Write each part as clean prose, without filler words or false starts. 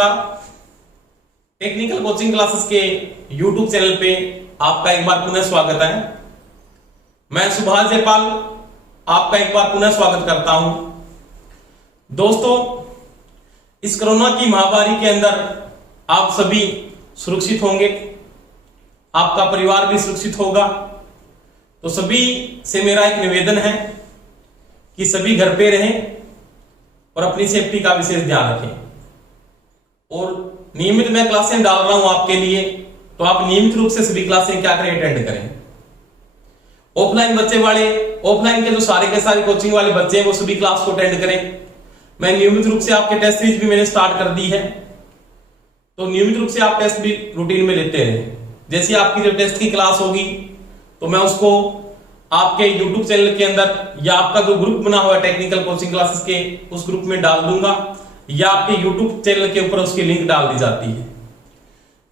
नमस्कार। Technical coaching classes के YouTube channel पे आपका एक बार पुनः स्वागत है। मैं सुभाष जयपाल आपका एक बार पुनः स्वागत करता हूं। दोस्तों, इस कोरोना की महामारी के अंदर आप सभी सुरक्षित होंगे, आपका परिवार भी सुरक्षित होगा। तो सभी से मेरा एक निवेदन है कि सभी घर पे रहें और अपनी सेफ्टी का विशेष ध्यान रखें। और नियमित मैं क्लासें डाल रहा हूं आपके लिए, तो आप नियमित रूप से सभी क्लासें क्या करें, अटेंड करें। ऑफलाइन बच्चे वाले, ऑफलाइन के जो सारे के सारे कोचिंग वाले बच्चे हैं वो सभी क्लास को अटेंड करें। मैं नियमित रूप से आपके टेस्ट सीरीज भी मैंने स्टार्ट कर दी है, तो नियमित रूप से आप टेस्ट भी रूटीन में लेते रहें। जैसे आपकी जो टेस्ट की क्लास होगी तो मैं उसको आपके YouTube चैनल के अंदर या आपका जो ग्रुप बना हुआ है टेक्निकल कोचिंग क्लासेस के, उस ग्रुप में डाल दूंगा, या आपके YouTube चैनल के ऊपर उसकी लिंक डाल दी जाती है।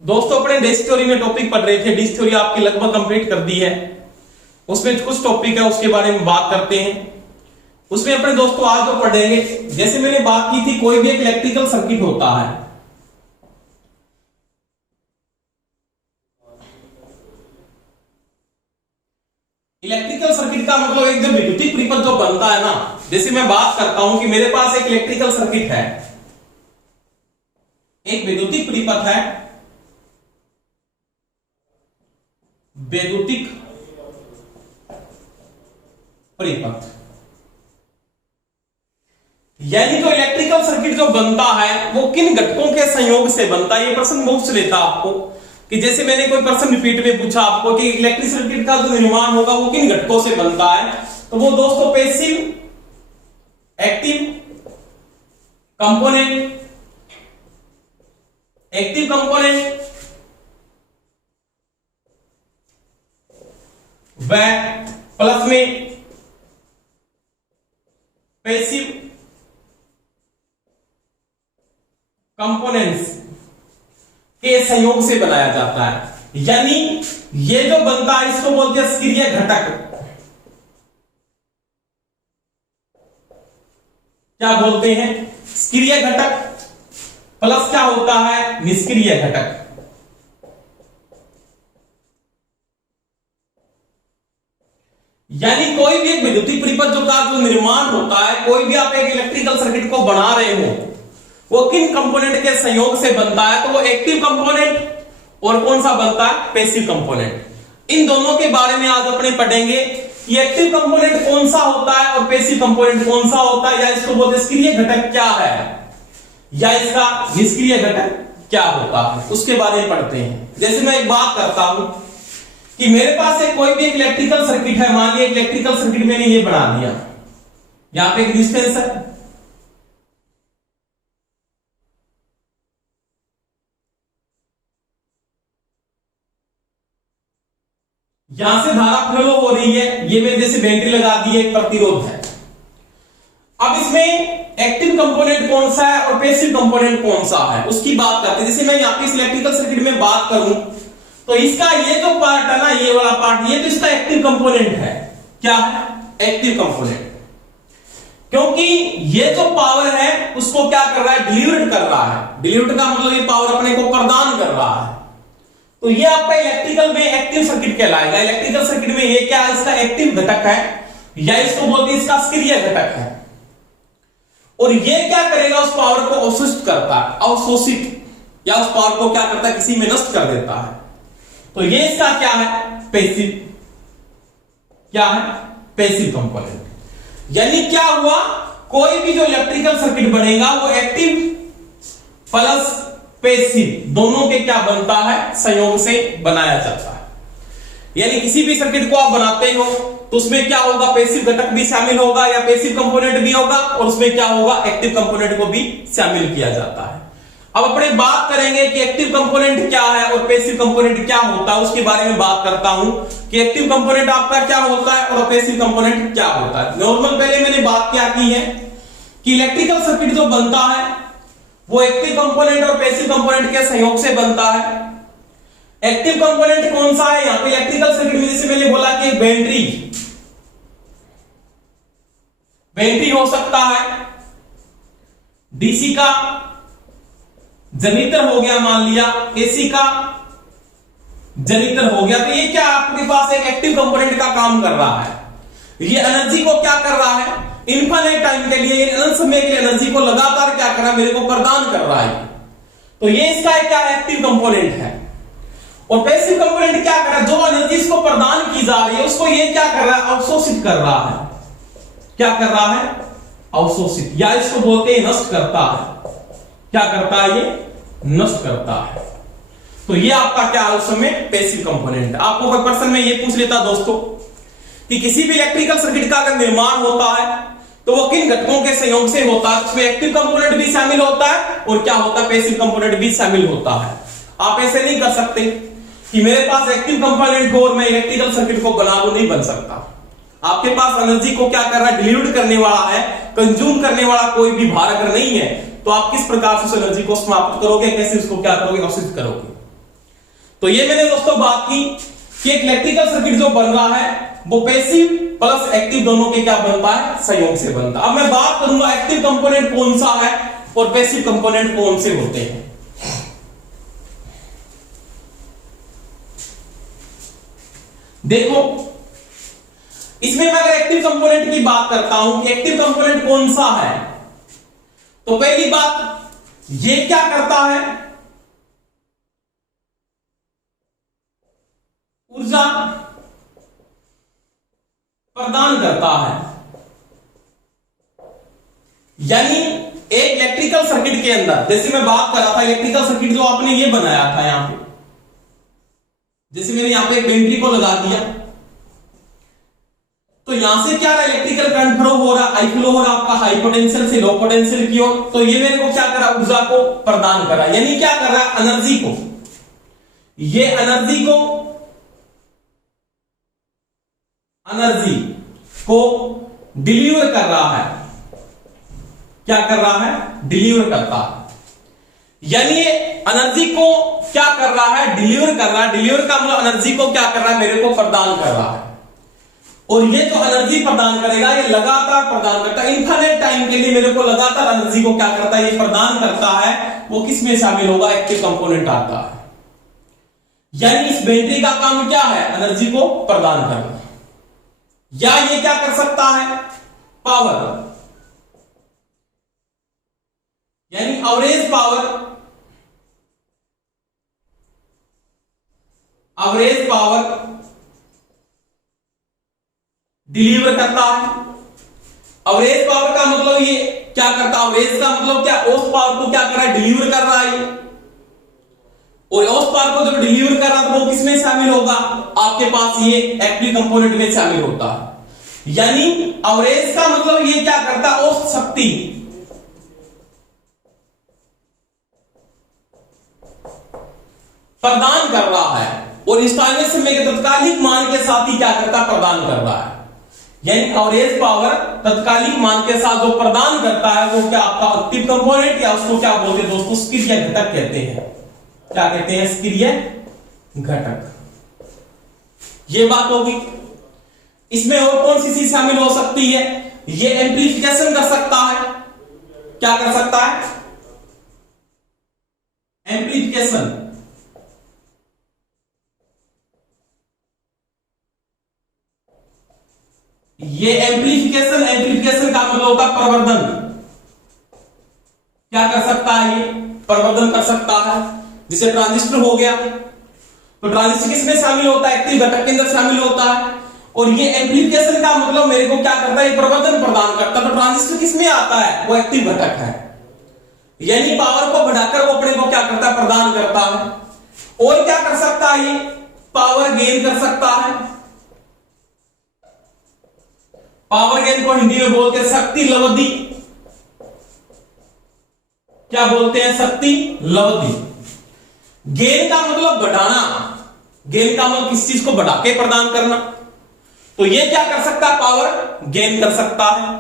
दोस्तों, अपने डेस्क थ्योरी में टॉपिक पढ़ रहे थे, डेस्क थ्योरी आपकी लगभग कंप्लीट कर दी है। उसमें कुछ टॉपिक है उसके बारे में बात करते हैं। उसमें अपने दोस्तों आज जो पढ़ेंगे, जैसे मैंने बात की थी, कोई भी एक इलेक्ट्रिकल सर्किट होता है। इलेक्ट्रिकल सर्किट का मतलब एक जो विद्युतीय परिपथ जो बनता है ना, जैसे मैं बात करता हूं कि मेरे पास एक इलेक्ट्रिकल सर्किट है, एक विद्युतीय परिपथ है, वैद्युतिक परिपथ। यानी जो इलेक्ट्रिकल सर्किट जो बनता है वो किन घटकों के संयोग से बनता है। ये प्रश्न पूछ लेता आपको कि जैसे मैंने कोई प्रश्न रिपीट में पूछा आपको कि इलेक्ट्रिक सर्किट का जो निर्माण होगा वो किन घटकों से बनता है, तो वो दोस्तों passive, active component, active component व प्लस में पैसिव कंपोनेंट्स के संयोग से बनाया जाता है। यानी ये जो बनता है इसको बोलते हैं सक्रिय घटक। क्या बोलते हैं? सक्रिय घटक। प्लस क्या होता है? निष्क्रिय घटक। यानी कोई भी एक विद्युतीय परिपथ जो का जो निर्माण होता है, कोई भी आप एक इलेक्ट्रिकल सर्किट को बना रहे हो, वो किन कंपोनेंट के संयोग से बनता है, तो वो एक्टिव कंपोनेंट और कौन सा बनता है, पैसिव कंपोनेंट। इन दोनों के बारे में आज अपने पढ़ेंगे कि एक्टिव कंपोनेंट कौन सा होता है और पैसिव कंपोनेंट कौन सा होता है, या इसको बोलते हैं सक्रिय घटक क्या है, या इसका निष्क्रिय घटक क्या होता है, उसके बारे में पढ़ते हैं। जैसे मैं एक बात करता हूं कि मेरे पास एक कोई भी एक इलेक्ट्रिकल सर्किट है, मान लिया इलेक्ट्रिकल सर्किट मैंने ये बना दिया, यहां पे एक रेजिस्टेंस है, यहां से धारा फ्लो हो रही है, ये मैंने जैसे बैटरी लगा दी है, एक प्रतिरोध है। अब इसमें एक्टिव कंपोनेंट कौन सा है और पैसिव कंपोनेंट कौन सा है, उसकी बात करते हैं। जैसे मैं यहां पे इस इलेक्ट्रिकल सर्किट में बात करूं तो इसका ये जो पार्ट है ना, ये वाला पार्ट, ये तो इसका एक्टिव कंपोनेंट है। क्या है? Active component. क्योंकि ये जो पावर है उसको क्या कर रहा है, डिलीवर्ड कर रहा है। डिलीवर्ड का मतलब ये पावर अपने को प्रदान कर रहा है। तो ये आपका इलेक्ट्रिकल में एक्टिव सर्किट कहलाएगा। इलेक्ट्रिकल सर्किट में ये क्या है, इसका एक्टिव घटक है, या इसको बोलते हैं इसका सक्रिय घटक है। और ये क्या करेगा, उस पावर को अवशोषित करता है, अवशोषित, या उस पावर को क्या करता है, किसी में नष्ट कर देता है। तो ये इसका क्या है, पैसिव। क्या है? Passive component. यानी क्या हुआ, कोई भी जो इलेक्ट्रिकल सर्किट बनेगा वो एक्टिव प्लस पैसिव दोनों के क्या बनता है, संयोग से बनाया जाता है। यानी किसी भी सर्किट को आप बनाते हो तो उसमें क्या होगा, पैसिव घटक भी शामिल होगा, या पैसिव कंपोनेंट भी होगा, और उसमें क्या होगा, एक्टिव कंपोनेंट को भी शामिल किया जाता है। अब अपने बात करेंगे कि एक्टिव कंपोनेंट क्या है और पैसिव कंपोनेंट क्या होता है, उसके बारे में बात करता हूं कि एक्टिव कंपोनेंट आपका क्या होता है और पैसिव कंपोनेंट क्या होता है। नॉर्मल पहले मैंने बात क्या की है कि इलेक्ट्रिकल सर्किट जो बनता है वो एक्टिव कंपोनेंट और पैसिव कंपोनेंट के संयोग से बनता है। एक्टिव कंपोनेंट कौन सा है, यहां पे इलेक्ट्रिकल सर्किट में जैसे मैंने बोला कि बैटरी हो सकता है, डीसी का जनित्र हो गया, मान लिया एसी का जनित्र हो गया। तो ये क्या आपके पास एक एक्टिव कंपोनेंट का काम कर रहा है। ये एनर्जी को क्या कर रहा है, इनफाइनाइट टाइम के लिए, अनंत समय के लिए एनर्जी को लगातार क्या कर रहा है, मेरे को प्रदान कर रहा है। तो ये इसका एक क्या एक्टिव कंपोनेंट है। और पैसिव कंपोनेंट क्या कर रहा है, जो एनर्जी इसको प्रदान की जा रही है उसको ये क्या कर रहा है, अवशोषित कर रहा है। क्या कर रहा है, अवशोषित, या इसको बोलते हैं नष्ट करता है। क्या करता है, ये नष्ट करता है। तो ये आपका क्या है उस समय पैसिव कंपोनेंट। आपको कोई प्रश्न में ये पूछ लेता दोस्तों कि किसी भी इलेक्ट्रिकल सर्किट का अगर निर्माण होता है तो वो किन घटकों के संयोग से होता है, उसमें एक्टिव कंपोनेंट भी शामिल होता है और क्या होता है, पैसिव कंपोनेंट भी शामिल होता है। आप ऐसे नहीं कर सकते कि मेरे पास एक्टिव कंपोनेंट हो और मैं इलेक्ट्रिकल सर्किट को बना दूं, नहीं बन सकता। आपके पास एनर्जी को क्या कर रहा है, डिलीवर करने वाला है, कंज्यूम करने वाला कोई भी भार अगर नहीं है तो आप किस प्रकार से उस एनर्जी को समाप्त करोगे, कैसे उसको क्या करोगे, अवशोषित करोगे। तो ये मैंने दोस्तों बात की कि एक इलेक्ट्रिकल सर्किट जो बन रहा है वो पैसिव प्लस एक्टिव दोनों के क्या बनता है, संयोग से बनता है। अब मैं बात करूंगा एक्टिव कंपोनेंट कौन सा है और पैसिव कंपोनेंट कौन से होते हैं। देखो इसमें मैं अगर एक्टिव कंपोनेंट की बात करता हूं कि एक्टिव कंपोनेंट कौन सा है, तो पहली बात ये क्या करता है, ऊर्जा प्रदान करता है। यानी एक इलेक्ट्रिकल सर्किट के अंदर, जैसे मैं बात कर रहा था इलेक्ट्रिकल सर्किट जो आपने ये बनाया था यहां पे, जैसे मैंने यहां पे एक बैटरी को लगा दिया तो यहां से क्या रहा, इलेक्ट्रिकल करंट फ्लो हो रहा, आई फ्लो हो रहा आपका हाई पोटेंशियल से लो पोटेंशियल की ओर। तो ये मेरे को क्या कर रहा, ऊर्जा को प्रदान कर रहा है। यानी क्या कर रहा है, एनर्जी को, ये एनर्जी को डिलीवर कर रहा है। क्या कर रहा है, डिलीवर करता है। यानी एनर्जी को क्या कर रहा है, डिलीवर कर रहा है। डिलीवर का मतलब एनर्जी को क्या कर रहा है, मेरे को प्रदान कर रहा है। और ये जो एनर्जी प्रदान करेगा ये लगातार प्रदान करता है, इनफाइनाइट टाइम के लिए मेरे को लगातार एनर्जी को क्या करता है, ये प्रदान करता है। वो किस में शामिल होगा, एक्टिव कंपोनेंट आता है। यानी इस बैटरी का काम क्या है, एनर्जी को प्रदान करना। या ये क्या कर सकता है, पावर, यानी एवरेज पावर, डिलीवर करता है। एवरेज पावर का मतलब ये क्या करता है, एवरेज का मतलब क्या, उस पावर को क्या कर रहा है, डिलीवर कर रहा है। और उस पावर को जब डिलीवर कर रहा है तो वो किसमें शामिल होगा, आपके पास ये एक्टिव कंपोनेंट में शामिल होता है। यानी एवरेज का मतलब ये क्या करता है, औसत शक्ति प्रदान कर रहा है और स्थानीय समय के तत्कालिक मान के साथ ही क्या करता, प्रदान कर रहा है। यानी एवरेज पावर तत्कालिक मान के साथ जो प्रदान करता है वो क्या आपका एक्टिव कंपोनेंट, या उसको क्या बोलते हैं दोस्तों, सक्रिय घटक कहते हैं। क्या कहते हैं, सक्रिय घटक। ये बात होगी। इसमें और कौन सी चीज शामिल हो सकती है, ये एम्प्लीफिकेशन कर सकता है। क्या कर सकता है, एम्प्लीफिकेशन। ये एम्प्लीफिकेशन का मतलब होता है प्रवर्धन। क्या कर सकता है, ये प्रवर्धन कर सकता है। जैसे ट्रांजिस्टर हो गया, तो ट्रांजिस्टर किसमें शामिल होता है, एक्टिव घटक के अंदर शामिल होता है। और ये एम्प्लीफिकेशन का मतलब मेरे को क्या करता है, प्रवर्धन प्रदान करता है। तो ट्रांजिस्टर किसमें आता है, वो एक्टिव घटक है। यानी पावर को बढ़ाकर वो अपने को क्या करता है, प्रदान करता है। और क्या कर सकता है, ये पावर गेन कर सकता है। पावर गेन को हिंदी में बोलते हैं शक्ति लब्धि। क्या बोलते हैं, शक्ति लब्धि। गेन का मतलब बढ़ाना, गेन का मतलब किसी चीज को बढ़ा के प्रदान करना। तो ये क्या कर सकता है, पावर गेन कर सकता है।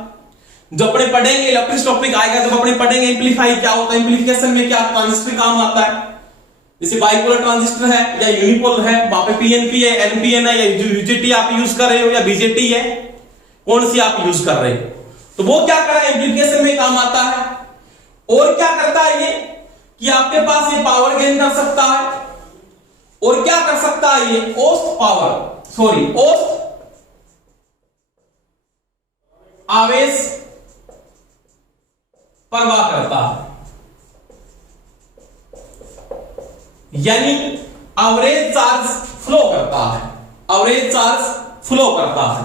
जो अपने पढ़ेंगे इलेक्ट्रिक टॉपिक आएगा, जब अपने पढ़ेंगे एम्पलीफाई क्या होता है, एम्प्लीफिकेशन में क्या ट्रांजिस्टर काम आता है। जैसे बाइपोलर ट्रांजिस्टर है या यूनिपोलर है, वहां पे पीएनपी है, एनपीएन है, या यूजेटी आप यूज कर रहे हो या बीजेटी है, कौन सी आप यूज कर रहे हो। तो वो क्या कर रहा है, एम्प्लीफिकेशन में काम आता है। और क्या करता है, ये कि आपके पास ये पावर गेन कर सकता है और क्या कर सकता है, ये औसत आवेश प्रवाह करता है, यानी एवरेज चार्ज फ्लो करता है।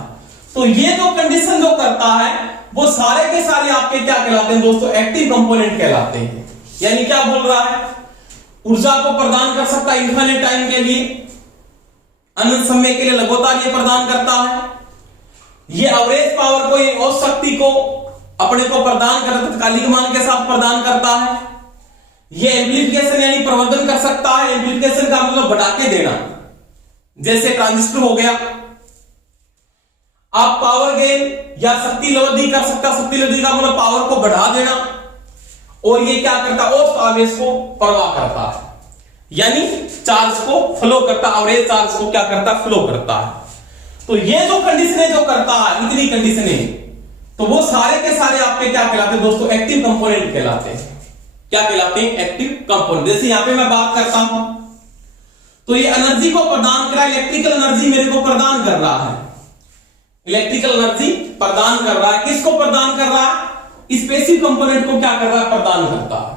तो ये जो कंडीशन जो करता है वो सारे के सारे आपके क्या कहलाते हैं दोस्तों, एक्टिव कंपोनेंट कहलाते हैं। यानी क्या बोल रहा है, ऊर्जा को प्रदान कर सकता है इन्फिनिट टाइम के लिए, अनंत समय के लिए लगातार ये प्रदान करता है। ये एवरेज पावर को, ये औसत शक्ति को अपने को प्रदान करता है, तत्कालिक मान के साथ प्रदान करता है। ये एम्प्लीफिकेशन यानी प्रवर्धन कर सकता है। एम्प्लीफिकेशन का मतलब बढ़ा के देना, जैसे ट्रांजिस्टर हो गया। आप पावर गेन या शक्ति लब्धि कर सकता, शक्ति लब्धि का मतलब पावर को बढ़ा देना। और ये क्या करता है, औसत आवेश को प्रवाह करता है, यानी चार्ज को फ्लो करता, एवरेज चार्ज को क्या करता, फ्लो करता है। तो ये जो कंडीशनें जो करता है, इतनी कंडीशनें, तो वो सारे के सारे आपके क्या कहलाते हैं दोस्तों, एक्टिव कंपोनेंट कहलाते हैं। क्या कहलाते हैं, एक्टिव कंपोनेंट। जैसे यहां पे मैं बात करता हूं, तो ये एनर्जी को प्रदान कर रहा है, इलेक्ट्रिकल एनर्जी मेरे को प्रदान कर रहा है, इलेक्ट्रिकल एनर्जी प्रदान कर रहा है। किसको प्रदान कर रहा है, इस पैसिव कंपोनेंट को क्या कर रहा है, प्रदान करता है।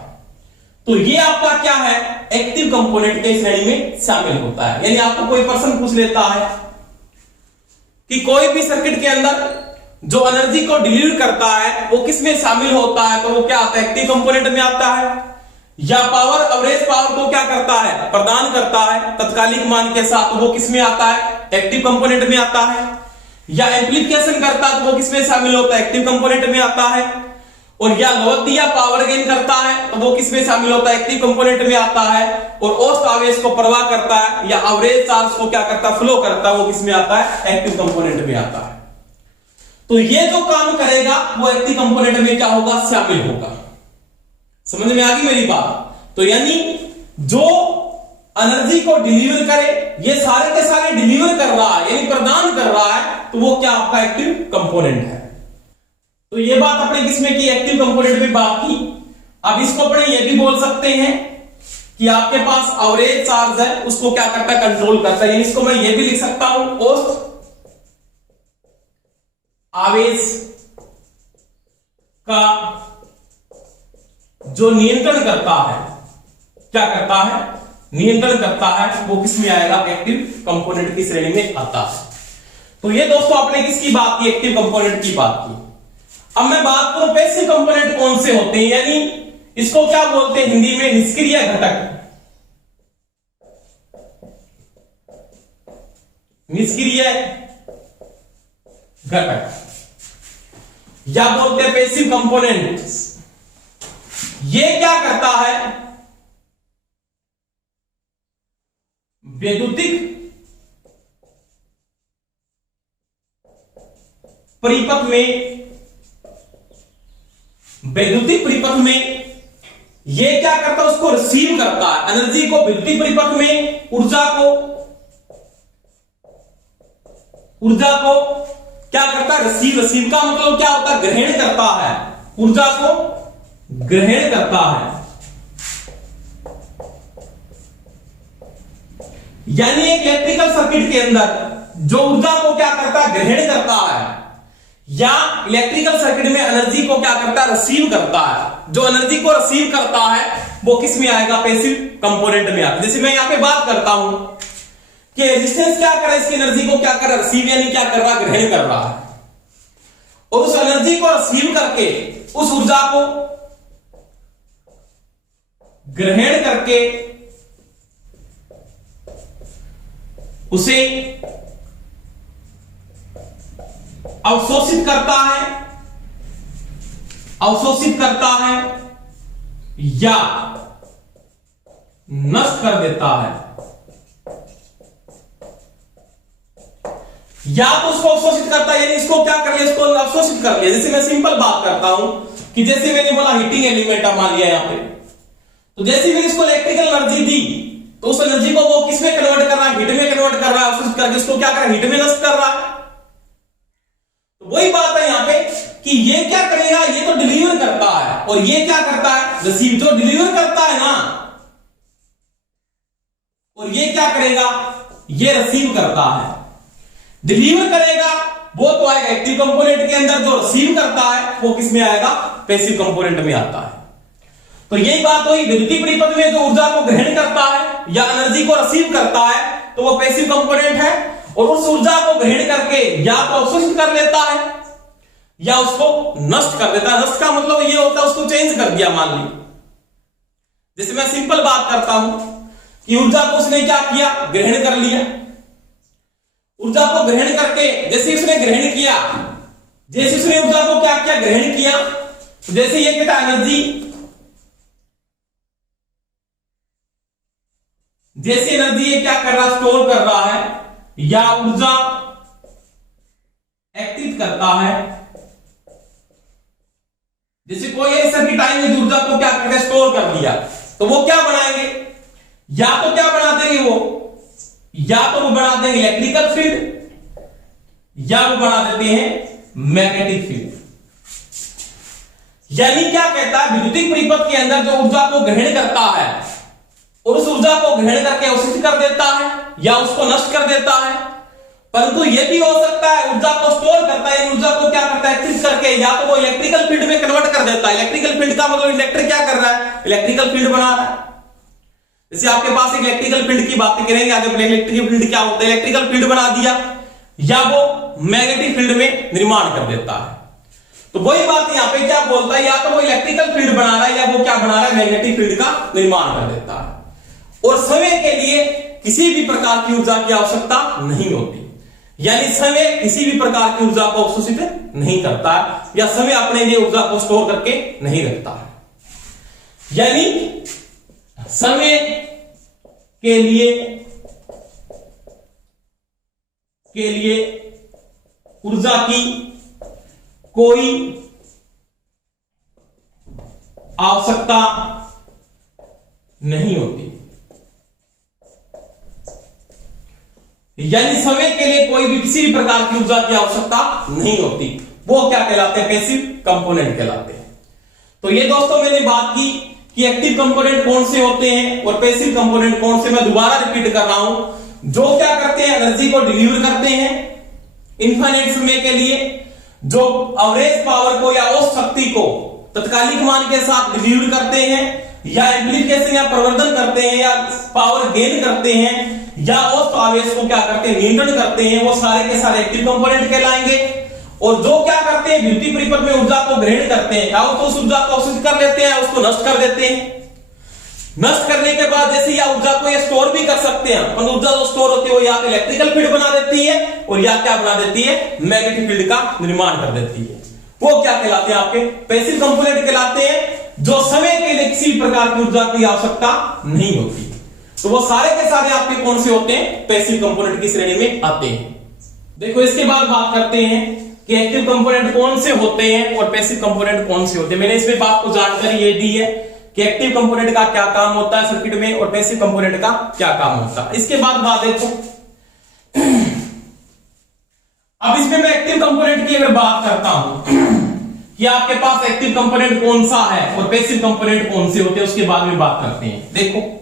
तो ये आपका क्या है, एक्टिव कंपोनेंट के श्रेणी में शामिल होता है। यानी आपको कोई प्रश्न पूछ लेता है कि कोई भी सर्किट के अंदर जो एनर्जी को डिलीवर करता है वो किसमें शामिल होता है, तो वो क्या आता है, एक्टिव कंपोनेंट में आता है। या पावर, एवरेज पावर को क्या करता है, प्रदान करता है तत्कालिक मान के साथ, वो किसमें आता है, एक्टिव कंपोनेंट में आता है। या एम्प्लीफिकेशन करता है तो वो किसमें शामिल होता है, एक्टिव कंपोनेंट में आता है। और या लब्धि या पावर गेन करता है तो वो किसमें शामिल होता है, एक्टिव कंपोनेंट में आता है। और औसत आवेश को प्रवाह करता है या एवरेज चार्ज को क्या करता है, फ्लो करता है, वो किसमें आता है, एक्टिव कंपोनेंट में आता है। तो ये जो काम करेगा वो एक्टिव कंपोनेंट में क्या होगा, शामिल होगा। समझ में आ गई मेरी बात। तो यानी जो एनर्जी को डिलीवर करे, ये सारे के सारे डिलीवर कर रहा है यानी प्रदान कर रहा है, तो वो क्या आपका एक्टिव कंपोनेंट है। तो ये बात अपने किसमें की, एक्टिव कंपोनेंट में बात की। अब इसको अपने ये भी बोल सकते हैं कि आपके पास एवरेज चार्ज है, उसको क्या करता है, कंट्रोल करता है। इसको मैं ये भी लिख सकता हूं, औसत आवेश का जो नियंत्रण करता है, क्या करता है, नियंत्रण करता है, वो किसमें आएगा, एक्टिव कंपोनेंट की श्रेणी में आता है। तो ये दोस्तों आपने किसकी बात की, एक्टिव कंपोनेंट की बात की। अब मैं बात करूं पैसिव कंपोनेंट कौन से होते हैं, यानी इसको क्या बोलते हैं हिंदी में, निष्क्रिय घटक। निष्क्रिय घटक या बोलते हैं पैसिव कंपोनेंट। ये क्या करता है, वैद्युतिक परिपथ में, वैद्युतिक परिपथ में ये क्या करता है, उसको रिसीव करता है एनर्जी को। वैद्युतिक परिपथ में ऊर्जा को क्या करता है, रिसीव का मतलब क्या होता है, ग्रहण करता है, ऊर्जा को ग्रहण करता है। यानी एक इलेक्ट्रिकल सर्किट के अंदर जो ऊर्जा को क्या करता है, ग्रहण करता है, या इलेक्ट्रिकल सर्किट में एनर्जी को क्या करता है, रिसीव करता है। जो एनर्जी को रिसीव करता है वो किस में आएगा, पैसिव कंपोनेंट में आएगा। जैसे मैं यहां पे बात करता हूं कि रेजिस्टेंस क्या कर रहा है, इसकी एनर्जी को क्या कर रहा है, रिसीव यानी क्या कर रहा है, ग्रहण कर रहा है। और उस एनर्जी को रिसीव करके, उस ऊर्जा को ग्रहण करके उसे अवशोषित करता है या नष्ट कर देता है। या तो उसको अवशोषित करता है, यानी इसको क्या कर लिया, इसको अवशोषित कर लिया। जैसे मैं सिंपल बात करता हूं कि जैसे मैंने बोला हीटिंग एलिमेंट मान लिया यहां पे, तो जैसे मैंने इसको इलेक्ट्रिकल एनर्जी दी तो उस एनर्जी को वो किसमें कन्वर्ट कर रहा है, हीट में कन्वर्ट कर रहा है, अवशोषित करके इसको क्या कर रहा है, हीट में नष्ट कर रहा है। तो वही बात है यहां पे कि ये क्या करेगा, ये तो डिलीवर करता है और ये क्या करता है, रिसीव। जो डिलीवर करता है ना, और ये क्या करेगा, ये रिसीव करता है। डिलीवर करेगा वो तो आएगा एक्टिव कंपोनेंट के अंदर, जो रिसीव करता है वो किस में आएगा, पैसिव कंपोनेंट में आता है। तो यही बात हुई, विद्युतीय परिपथ में जो ऊर्जा को ग्रहण करता है या एनर्जी को रिसीव करता है तो वो पैसिव कंपोनेंट है, और उस ऊर्जा को ग्रहण करके या तो अवशोषित कर लेता है या उसको नष्ट कर देता है। नष्ट का मतलब ये होता है उसको चेंज कर दिया। मान ली जैसे मैं सिंपल बात करता हूं कि ऊर्जा को उसने क्या किया, ग्रहण कर लिया। ऊर्जा को ग्रहण करके जैसे उसने ग्रहण किया, जैसे उसने ऊर्जा को क्या किया, ग्रहण किया, जैसे ये कहता एनर्जी, जैसे एनर्जी ये क्या कर रहा, स्टोर कर रहा है या ऊर्जा एक्टिव करता है। जैसे कोई ऐसा की टाइम में ऊर्जा को क्या करते हैं, स्टोर कर दिया, तो वो क्या बनाएंगे, या तो क्या बना देंगे वो, या तो वो बना देंगे इलेक्ट्रिकल फील्ड या वो बना देते हैं मैग्नेटिक फील्ड। यानी क्या कहता है, विद्युतीय परिपथ के अंदर जो ऊर्जा को ग्रहण करता है और उस ऊर्जा को ग्रहण करके अवशोषित कर देता है या उसको नष्ट कर देता है। परंतु यह भी हो सकता है ऊर्जा को स्टोर करता है, ऊर्जा को क्या करता है, एक्टिव करके या तो वो इलेक्ट्रिकल फील्ड में कन्वर्ट कर देता है। इलेक्ट्रिकल फील्ड का मतलब इलेक्ट्रिक क्या कर रहा है, इलेक्ट्रिकल फील्ड बना रहा है। जैसे आपके पास एक इलेक्ट्रिकल फील्ड की बातें करेंगे आगे, इलेक्ट्रिकल फील्ड क्या होता है, इलेक्ट्रिकल फील्ड बना दिया या वो मैग्नेटिक फील्ड में निर्माण कर देता है। तो वही बात यहां पे क्या बोलता है, या तो वो इलेक्ट्रिकल फील्ड बना रहा है या वो क्या बना रहा है, मैग्नेटिक फील्ड का निर्माण कर देता है। और समय के लिए किसी भी प्रकार की ऊर्जा की आवश्यकता नहीं होती, यानी समय किसी भी प्रकार की ऊर्जा को अवशोषित नहीं करता है या समय अपने लिए ऊर्जा को स्टोर करके नहीं रखता है। यानी समय के लिए ऊर्जा की कोई आवश्यकता नहीं होती, यानी समय के लिए कोई भी किसी भी प्रकार की ऊर्जा की आवश्यकता नहीं होती। वो क्या कहलाते हैं, पैसिव कंपोनेंट कहलाते हैं। तो ये दोस्तों मैंने बात की कि एक्टिव कंपोनेंट कौन से होते हैं और पैसिव कंपोनेंट कौन से। मैं दोबारा रिपीट कर रहा हूं, जो क्या करते हैं, एनर्जी को डिलीवर करते हैं इनफाइनाइट समय के लिए, जो एवरेज पावर को या औसत शक्ति को तत्कालिक मान के साथ डिलीवर करते हैं या एम्प्लीफिकेशन या प्रवर्धन करते हैं या पावर गेन करते हैं या औसत आवेश को क्या करते हैं, नियंत्रण करते हैं, वो सारे के सारे एक्टिव कंपोनेंट कहलाएंगे। और जो क्या करते हैं, विद्युतीय परिपथ में ऊर्जा को ग्रहण करते हैं या तो उस ऊर्जा को अवशोषित कर लेते हैं, उसको नष्ट कर देते हैं। नष्ट करने के बाद जैसे या ऊर्जा को ये स्टोर भी कर सकते हैं, पर ऊर्जा जो स्टोर होती है वो या तो इलेक्ट्रिकल फील्ड बना देती है और या क्या बना देती है, मैग्नेटिक फील्ड का निर्माण कर देती है। वो क्या कहलाते हैं, आपके पैसिव कंपोनेंट कहलाते हैं, जो समय के लिए किसी प्रकार की ऊर्जा की आवश्यकता नहीं होती। तो वो सारे के सारे आपके कौन से होते हैं, पैसिव कंपोनेंट की श्रेणी में आते हैं। देखो इसके बाद बात करते हैं कि एक्टिव कंपोनेंट कौन से होते हैं और पैसिव कंपोनेंट कौन से होते हैं। मैंने इसमें बात को जानकारी ये दी है कि एक्टिव कंपोनेंट का क्या काम होता है सर्किट में और पैसिव कंपोनेंट का क्या काम होता है। इसके बाद बात देखो, अब इसमें मैं एक्टिव कंपोनेंट की अगर बात करता हूं कि आपके पास एक्टिव कंपोनेंट कौन सा है और पैसिव कंपोनेंट कौन से होते हैं, उसके बाद में बात करते हैं। देखो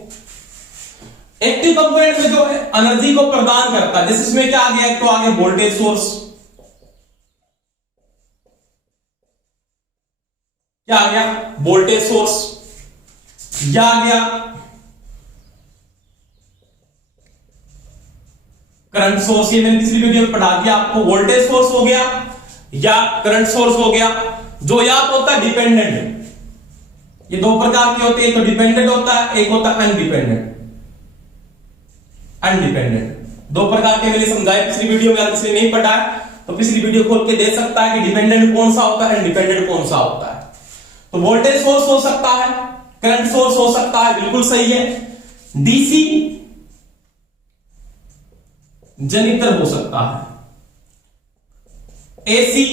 एक्टिव कंपोनेंट में जो एनर्जी को प्रदान करता है, जैसे इसमें क्या आ गया, एक तो आ गया वोल्टेज सोर्स, क्या आ गया, वोल्टेज सोर्स, या आ गया करंट सोर्स। ये मैंने पिछली वीडियो में पढ़ा दिया आपको, वोल्टेज सोर्स हो गया या करंट सोर्स हो गया, जो या तो होता है डिपेंडेंट। ये दो प्रकार के होते हैं, एक तो डिपेंडेंट होता है, एक होता है अनडिपेंडेंट। अनडिपेंडेंट दो प्रकार के मैंने समझाया पिछली वीडियो में, अगर किसी ने नहीं पढ़ा है तो पिछली वीडियो खोल के देख सकता है कि डिपेंडेंट कौन सा होता है, अनडिपेंडेंट कौन सा होता है। तो वोल्टेज सोर्स हो सकता है, करंट सोर्स हो सकता है, बिल्कुल सही है। डीसी जनरेटर हो सकता है, एसी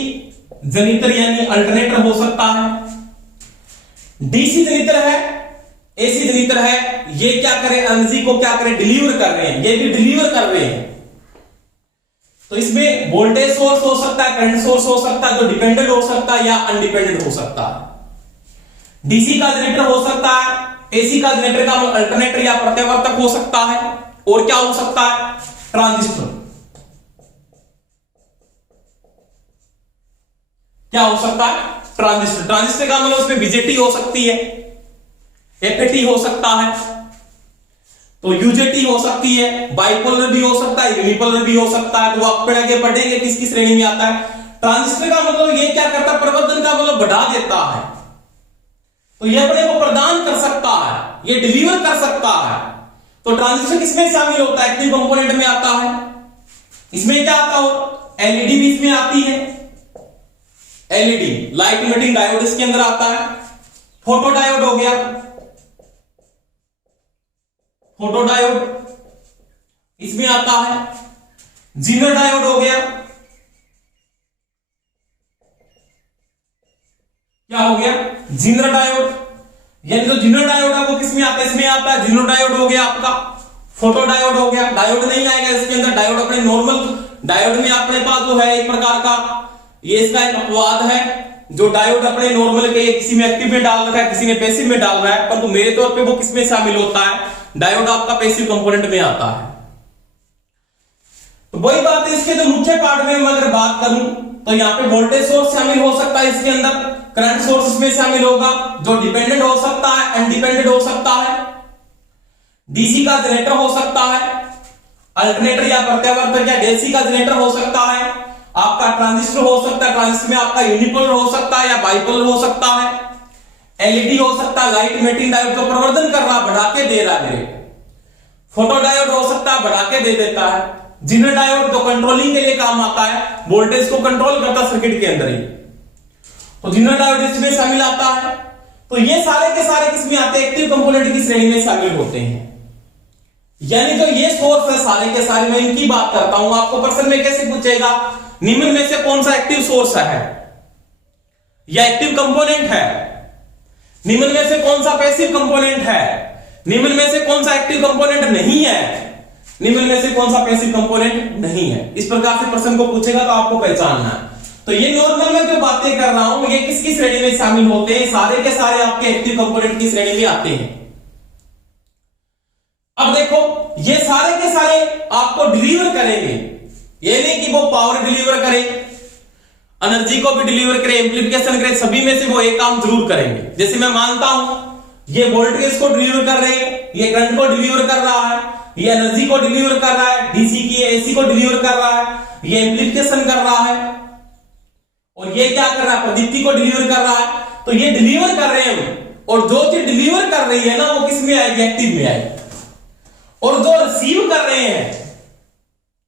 जनरेटर यानी अल्टरनेटर हो सकता है। डीसी जनरेटर है, एसी जनरेटर है, ये क्या करें, एनर्जी को क्या करें, डिलीवर कर रहे हैं, ये भी डिलीवर कर रहे हैं। तो इसमें वोल्टेज सोर्स हो सकता है, करंट सोर्स हो सकता है, जो डिपेंडेंट हो सकता है या अनडिपेंडेंट हो सकता है। डीसी का जनरेटर हो सकता है, एसी का जनरेटर का अल्टरनेटर या प्रत्यावर्तक हो सकता है, और क्या हो सकता है, ट्रांजिस्टर। क्या हो सकता है, ट्रांजिस्टर। ट्रांजिस्टर का मतलब उसमें बीजेटी हो सकती है, एफएटी हो सकता है, तो यूजेटी हो सकती है, बाइपोलर भी हो सकता है, यूनिपोलर भी हो सकता है। तो आप फिर आगे पढ़ेंगे किसकी श्रेणी में आता है। ट्रांजिस्टर का मतलब ये क्या करता है, प्रवर्धन का मतलब बढ़ा देता है, तो ये अपने को प्रदान कर सकता है, ये डिलीवर कर सकता है। तो ट्रांजिस्टर किसमें शामिल होता है, एक्टिव कंपोनेंट में आता है। इसमें क्या आता हो, एलईडी भी इसमें आती है, एलईडी लाइट इमिटिंग डायोड इसके अंदर आता है। फोटो डायोड हो गया, फोटो डायोड इसमें आता है। जीनर डायोड हो गया, क्या हो गया, जीनर डायोड। यानी जो जीनर डायोड है वो किसमें आता है, इसमें आता है। जीनर डायोड हो गया आपका, फोटो डायोड हो गया। डायोड नहीं आएगा इसके अंदर, डायोड अपने नॉर्मल डायोड में अपने पास जो है एक प्रकार का, ये इसका एक अपवाद है, जो डायोड अपने नॉर्मल के किसी में एक्टिव में डाल रखा है, किसी ने पैसिव में डाल रहा है, परंतु मेरे तौर पे वो किसमें शामिल होता है, डायोड आपका पैसिव कंपोनेंट में आता है। तो वही बात है, इसके जो मुख्य पार्ट में मैं अगर बात करूं तो यहां पे वोल्टेज सोर्स शामिल हो सकता है इसके अंदर, करंट सोर्स इसमें शामिल होगा, जो डिपेंडेंट हो सकता है, अनडिपेंडेंट हो सकता है। डीसी का जनरेटर हो सकता है, अल्टरनेटर या प्रत्यावर्तक या डीसी का जनरेटर हो सकता है, आपका ट्रांजिस्टर हो सकता है, ट्रांजिस्टर में आपका यूनिपोलर हो सकता है या बाइपोलर हो सकता है। एलईडी हो सकता है, लाइट इमिटिंग डायोड जो प्रवर्धन कर रहा, बढ़ा के दे रहा है। फोटो डायोड हो सकता है, बढ़ा के दे देता है। जीनर डायोड जो कंट्रोलिंग के लिए काम आता है, वोल्टेज को कंट्रोल करता सर्किट के अंदर ही, तो जीनर डायोड इसमें शामिल आता है। तो ये सारे के सारे किसमें आते हैं, एक्टिव कंपोनेंट की श्रेणी में शामिल होते हैं। यानी जो ये सोर्स है सारे के सारे, मैं इनकी बात करता हूं। आपको प्रश्न में कैसे पूछेगा, निम्न में से कौन सा एक्टिव सोर्स है या एक्टिव कंपोनेंट है, निम्न में से कौन सा पैसिव कंपोनेंट है, निम्न में से कौन सा एक्टिव कंपोनेंट नहीं है, निम्न में से कौन सा पैसिव कंपोनेंट नहीं है। इस प्रकार से प्रश्न को पूछेगा तो आपको पहचानना है। तो ये नॉर्मल में जो बातें कर रहा हूं ये किसकी श्रेणी में शामिल होते हैं, सारे के सारे आपके एक्टिव कंपोनेंट की श्रेणी में आते हैं। अब देखो ये सारे के सारे आपको डिलीवर करेंगे, ये नहीं कि वो पावर डिलीवर करे, एनर्जी को भी डिलीवर करे, एम्प्लीफिकेशन करे, सभी में से वो एक काम जरूर करेंगे। जैसे मैं मानता हूं ये वोल्टेज को डिलीवर कर रहे हैं, ये करंट को डिलीवर कर रहा है, ये एनर्जी को डिलीवर कर रहा है, डीसी की एसी को डिलीवर कर रहा है, ये एम्प्लीफिकेशन कर रहा है, और ये क्या कर रहा है, प्रदीप्ति को डिलीवर कर रहा है। तो ये डिलीवर कर रहे हैं, और जो चीज डिलीवर कर रही है ना वो किस में आएगी, एक्टिव में आएगी। और जो रिसीव कर रहे हैं,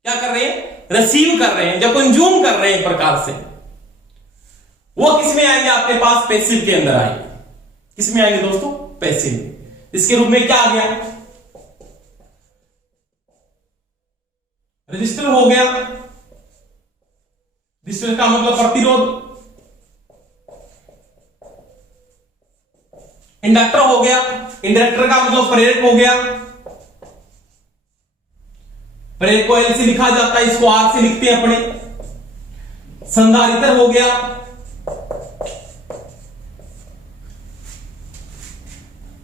क्या कर रहे हैं, रिसीव कर रहे हैं, जो कंज्यूम कर रहे हैं एक प्रकार से, वो किस में आएंगे, आपके पास पैसिव के अंदर आएंगे। किस में आएंगे दोस्तों, पैसिव। इसके रूप में क्या आ गया, रजिस्टर हो गया, रजिस्टर का मतलब प्रतिरोध, इंडक्टर हो गया, इंडक्टर का मतलब प्रेरक हो गया, प्रेरक को एल से लिखा जाता है, इसको आर से लिखते हैं अपने। संधारित्र हो गया,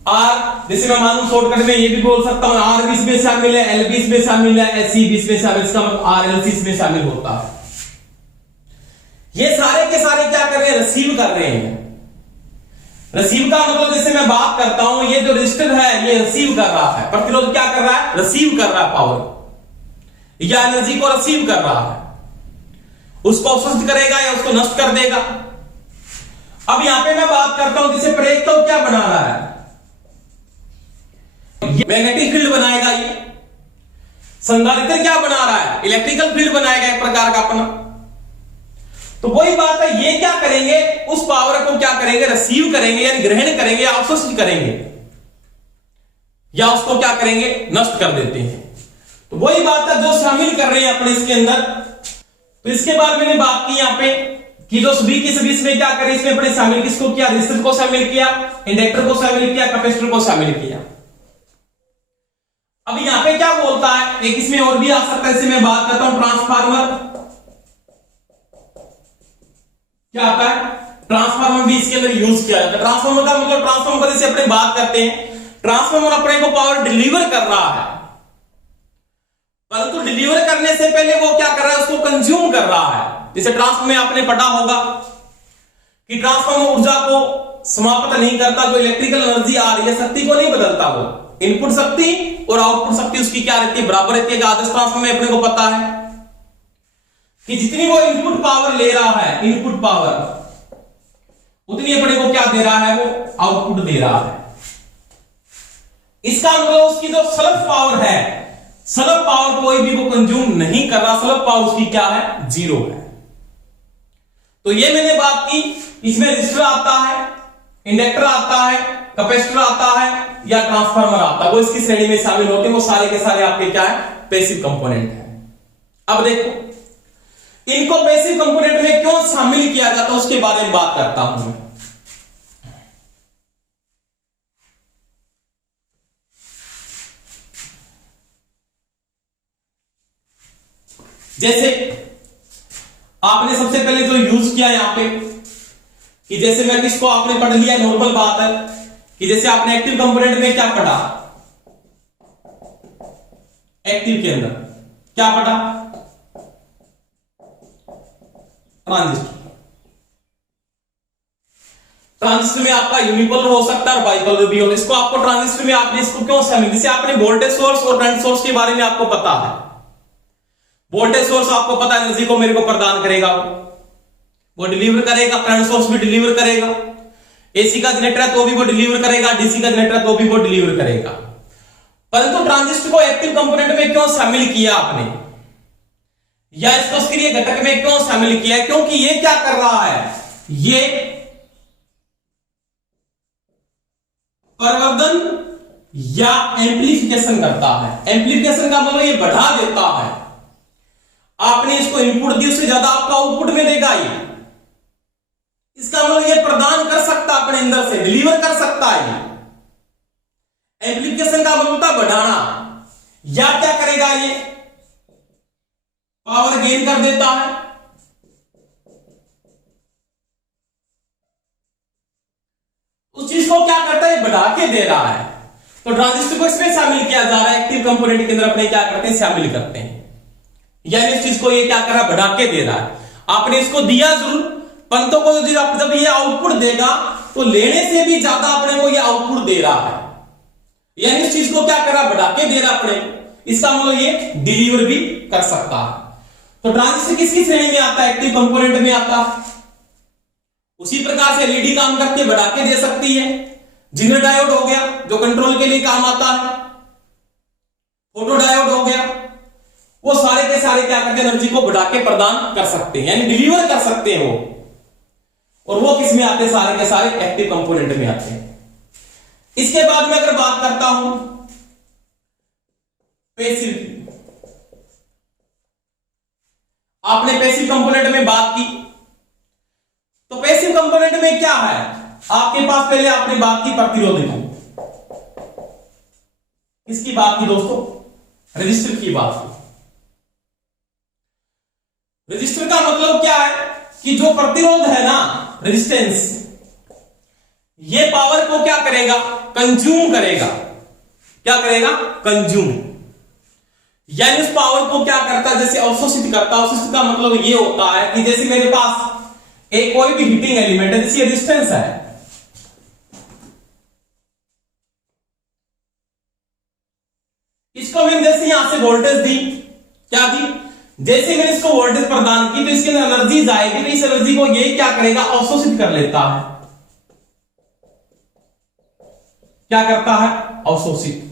आर, जैसे मैं मानूं शॉर्टकट में ये भी बोल सकता हूं आर भी इसमें शामिल है, एल भी इसमें शामिल है, एस सी भी इसमें शामिल, इसका मतलब आर एल सी इसमें शामिल होता है। ये सारे के सारे क्या कर रहे हैं, रिसीव कर रहे हैं। रिसीव का मतलब जैसे मैं बात करता हूं, ये जो रजिस्टर है ये रिसीव कर रहा है, प्रतिरोध क्या कर रहा है, रिसीव कर रहा है पावर या एनर्जी को रिसीव कर रहा है, उसको अवशोषित करेगा या उसको नष्ट कर देगा। अब यहां पे मैं बात करता हूं, जैसे प्रेरक तो क्या बना रहा है, मैग्नेटिक फील्ड बनाएगा, ये संधारित्र क्या बना रहा है, इलेक्ट्रिकल फील्ड बनाएगा एक प्रकार का अपना। तो वही बात है, ये क्या करेंगे, उस पावर को क्या करेंगे, रिसीव करेंगे यानी ग्रहण करेंगे या अवशोषित करेंगे, या उसको क्या करेंगे, नष्ट कर देते हैं। तो वही बात है जो शामिल कर रहे हैं अपने इसके अंदर। तो इसके बाद मैंने बात की यहां पे कि जो सभी की सभी इसमें क्या करें, इसमें अपने शामिल किसको किया, रेजिस्टर को शामिल किया, इंडक्टर को शामिल किया, कैपेसिटर को शामिल किया। अब यहां पे क्या बोलता है, एक इसमें और भी आ सकता है, इससे मैं बात करता हूं ट्रांसफार्मर। क्या आता है, ट्रांसफार्मर भी इसके अंदर यूज किया जाता है। ट्रांसफार्मर का मतलब, ट्रांसफार्मर जैसे अपने बात करते हैं, ट्रांसफार्मर अपने को पावर डिलीवर कर रहा है, परंतु डिलीवर करने से पहले वो क्या कर रहा है, उसको कंज्यूम कर रहा है। जैसे ट्रांसफार्मर में आपने पढ़ा होगा कि ट्रांसफार्मर ऊर्जा को समाप्त नहीं करता, जो इलेक्ट्रिकल एनर्जी आ रही है शक्ति को नहीं बदलता, वो इनपुट शक्ति और आउटपुट शक्ति उसकी क्या रहती है, बराबर रहती है। आदर्श ट्रांसफार्मर में अपने को पता है कि जितनी वो इनपुट पावर ले रहा है, इनपुट पावर, उतनी अपने को क्या दे रहा है, वो आउटपुट दे रहा है। इसका मतलब उसकी जो सलफ पावर है, सलफ पावर कोई भी वो कंज्यूम नहीं कर रहा, सलफ पावर उसकी क्या है, जीरो है। तो ये मैंने बात की, इसमें रेजिस्टर आता है, इंडक्टर आता है, कैपेसिटर आता है या ट्रांसफार्मर आता है, वो इसकी श्रेणी में शामिल होते हैं। वो सारे के सारे आपके क्या है, पैसिव कंपोनेंट है। अब देखो इनको पैसिव कंपोनेंट में क्यों शामिल किया जाता है, उसके बारे में बात करता हूं मैं। जैसे आपने सबसे पहले जो यूज किया यहां पे, कि जैसे मैं किसको आपने पढ़ लिया, नॉर्मल बात है कि जैसे आपने एक्टिव कंपोनेंट में क्या पढ़ा, एक्टिव के अंदर क्या पढ़ा, ट्रांजिस्टर। ट्रांजिस्टर में आपका यूनिपोलर हो सकता है और बाइपोलर भी हो। इसको आपको ट्रांजिस्टर में आपने इसको क्यों शामिल, जैसे आपने वोल्टेज सोर्स और करंट सोर्स के बारे में आपको पता है। वोल्टेज सोर्स आपको पता है एनर्जी को मेरे को प्रदान करेगा, वो डिलीवर करेगा, करंट सोर्स भी डिलीवर करेगा, एसी का जनरेटर है तो भी वो डिलीवर करेगा, डीसी का जनरेटर है तो भी वो डिलीवर करेगा। परंतु ट्रांजिस्टर को एक्टिव कंपोनेंट में क्यों शामिल किया आपने, या इसको सक्रिय घटक में क्यों शामिल किया, क्योंकि ये क्या कर रहा है, ये प्रवर्धन या एम्प्लीफिकेशन करता है। एम्प्लीफिकेशन का मतलब ये बढ़ा देता है। आपने इसको इनपुट दी, उससे ज्यादा आपका आउटपुट में देगा ये। इसका मतलब ये प्रदान कर सकता है, अपने अंदर से डिलीवर कर सकता है। एम्प्लीफिकेशन का मतलब होता है बढ़ाना, या क्या करेगा, ये पावर गेन कर देता है। उस चीज को क्या करता है, बढ़ा के दे रहा है। तो ट्रांजिस्टर को इसमें शामिल किया जा रहा है, एक्टिव कंपोनेंट के अंदर अपने क्या करते हैं, शामिल करते हैं। यानी इस चीज को ये क्या कर रहा है, बढ़ा के दे रहा है। आपने इसको दिया जरूर, परंतु को जब ये आउटपुट देगा तो लेने से भी ज्यादा अपने को ये आउटपुट दे रहा है। यानी इस चीज को क्या कर रहा है, बढ़ा के दे रहा है अपने को। इसका मतलब ये डिलीवर भी कर सकता है। तो ट्रांजिस्टर किसकी श्रेणी में आता है, एक्टिव कंपोनेंट में आता है। उसी प्रकार से एलईडी काम करके बढ़ा के दे सकती है। जिग्नर डायोड हो गया जो कंट्रोल के लिए काम आता है, फोटो डायोड हो गया, वो सारे के सारे क्या करते हैं, एनर्जी को बढ़ा के प्रदान कर सकते हैं, यानी डिलीवर कर सकते हैं वो। और वो किस में आते हैं, सारे के सारे एक्टिव कंपोनेंट में आते हैं। इसके बाद में अगर बात करता हूं पैसिव, आपने पैसिव कंपोनेंट में बात की, तो पैसिव कंपोनेंट में क्या है आपके पास, पहले आपने बात की प्रतिरोध की। किसकी बात की दोस्तों, रजिस्टर की बात की। रजिस्टर का मतलब क्या है कि जो प्रतिरोध है ना, रेजिस्टेंस, ये पावर को क्या करेगा, कंज्यूम करेगा। क्या करेगा, कंज्यूम। यानी उस पावर को क्या करता है, जैसे अवशोषित करता है। अवशोषित का मतलब ये होता है कि जैसे मेरे पास एक कोई भी हीटिंग एलिमेंट है, जैसे रेजिस्टेंस है, इसको मैंने जैसे यहां से वोल्टेज दी, क्या दी, जैसे मैंने इसको वोल्टेज प्रदान की तो इसके अंदर एनर्जी जाएगी, तो इस एनर्जी को ये क्या करेगा, अवशोषित कर लेता है। क्या करता है, अवशोषित,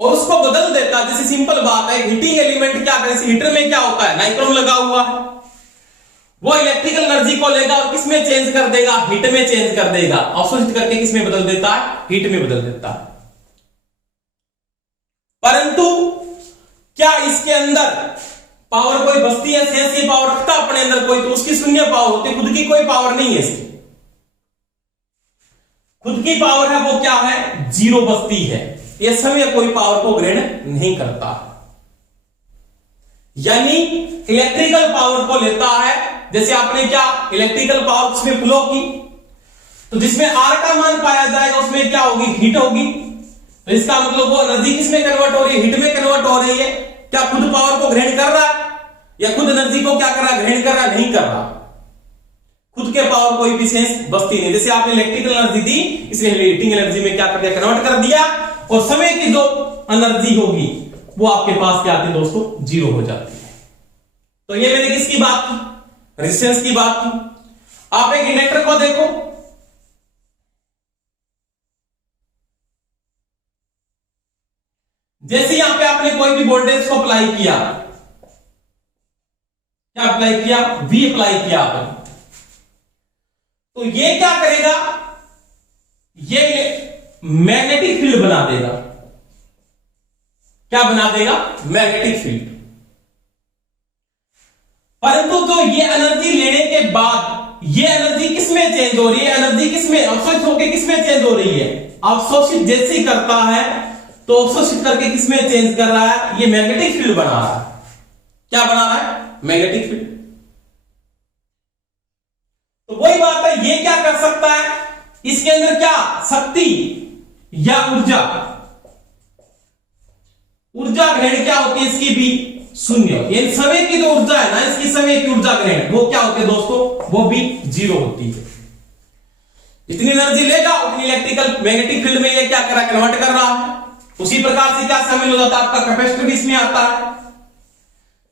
और उसको बदल देता है। जैसे सिंपल बात है, हीटिंग एलिमेंट क्या करे, हीटर में क्या होता है, नाइट्रोन लगा हुआ है, वो इलेक्ट्रिकल एनर्जी को लेगा और किस में चेंज कर देगा, हीट में चेंज कर देगा। अवशोषित करके किस में बदल देता है, हीट में बदल देता है। परंतु क्या इसके अंदर पावर कोई बचती है, शेष ये पावर रखता अपने अंदर कोई, तो उसकी शून्य पावर होती है, खुद की कोई पावर नहीं है इसकी। खुद की पावर है वो क्या है, जीरो बचती है। ये समय कोई पावर को ग्रहण नहीं करता, यानी इलेक्ट्रिकल पावर को लेता है जैसे आपने क्या इलेक्ट्रिकल पावर उसमें फ्लो की, तो जिसमें आर का मान पाया जाएगा उसमें क्या होगी, हीट होगी। तो इसका मतलब वो एनर्जी किसमें कन्वर्ट हो रही है, हीट में कन्वर्ट हो रही है। क्या खुद पावर को ग्रहण कर रहा है या खुद एनर्जी को क्या कर रहा है, ग्रहण कर रहा है, नहीं कर रहा। खुद के पावर कोई विशेष बस्ती नहीं। जैसे आपने इलेक्ट्रिकल एनर्जी दी, इसलिए हीटिंग एनर्जी में क्या कर दिया, कन्वर्ट कर दिया, और समय की जो एनर्जी होगी वो आपके पास क्या आती है दोस्तों, जीरो हो जाती है। तो ये मैंने किसकी बात की, रेजिस्टेंस की बात की। आप एक इंडक्टर को देखो, जैसे यहां पे आपने कोई भी वोल्टेज को अप्लाई किया, क्या अप्लाई किया, V अप्लाई किया आपने, तो ये क्या करेगा, ये मैग्नेटिक फील्ड बना देगा। क्या बना देगा, मैग्नेटिक फील्ड। परंतु तो ये एनर्जी लेने के बाद ये एनर्जी किसमें चेंज हो रही है, एनर्जी किसमें अवशोषित होकर किसमें चेंज हो रही है, अवशोषित जैसे ही करता है तो अवशोषित करके किसमें चेंज कर रहा है, ये मैग्नेटिक फील्ड बना रहा है। क्या बना रहा है, मैग्नेटिक फील्ड। तो वही बात है, ये क्या कर सकता है, इसके अंदर क्या शक्ति या ऊर्जा, ऊर्जा ग्रहण क्या होती है इसकी भी शून्य। ये समय की जो ऊर्जा है ना, इसकी समय की ऊर्जा ग्रहण वो क्या होती है दोस्तों, वो भी जीरो होती है। इतनी एनर्जी लेगा उतनी इलेक्ट्रिकल मैग्नेटिक फील्ड में ये क्या कर रहा है, कन्वर्ट कर रहा है। उसी प्रकार से क्या शामिल हो जाता है, आपका कैपेसिटर भी इसमें आता है।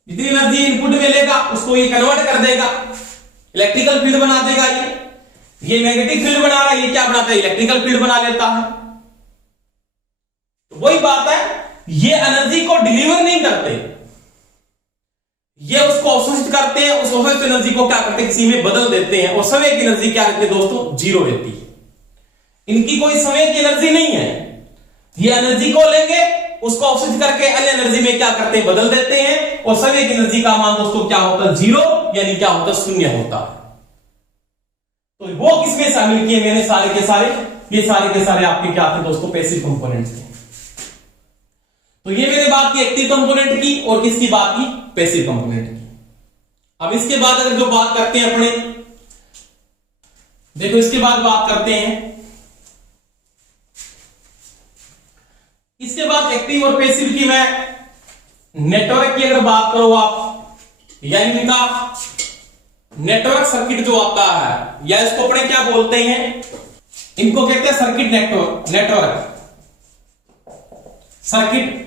जितनी एनर्जी इनपुट में लेगा उसको ये कन्वर्ट कर देगा, इलेक्ट्रिकल फील्ड बना देगा। ये मैग्नेटिक फील्ड बना रहा है, ये क्या बनाता है, इलेक्ट्रिकल फील्ड बना लेता है। तो वही बात है, ये एनर्जी को डिलीवर नहीं करते, ये उसको अवशोषित करते हैं। उस अवशोषित एनर्जी को क्या करते हैं, किसी में बदल देते हैं, और समय की एनर्जी क्या रहती है दोस्तों, जीरो रहती है। इनकी कोई समय की एनर्जी नहीं है। ये एनर्जी को लेंगे, उसको अवशोषित करके अन्य एनर्जी में क्या करते हैं, बदल देते हैं, और समय की एनर्जी का मान दोस्तों क्या होता है, जीरो, यानी क्या होता है, शून्य होता है। तो वो किसमें शामिल किए मैंने, सारे के सारे, ये सारे के सारे आपके क्या थे दोस्तों, पैसिव कंपोनेंट्स थे। तो ये मैंने बात की एक्टिव कंपोनेंट की, और किसकी बात की, पैसिव कंपोनेंट की। अब इसके बाद अगर जो बात करते हैं अपने, देखो इसके बाद बात करते हैं, इसके बाद एक्टिव और पैसिव की मैं नेटवर्क की अगर बात करो आप, या इनका नेटवर्क सर्किट जो आता है, या इसको अपने क्या बोलते हैं, इनको कहते हैं सर्किट नेटवर्क, सर्किट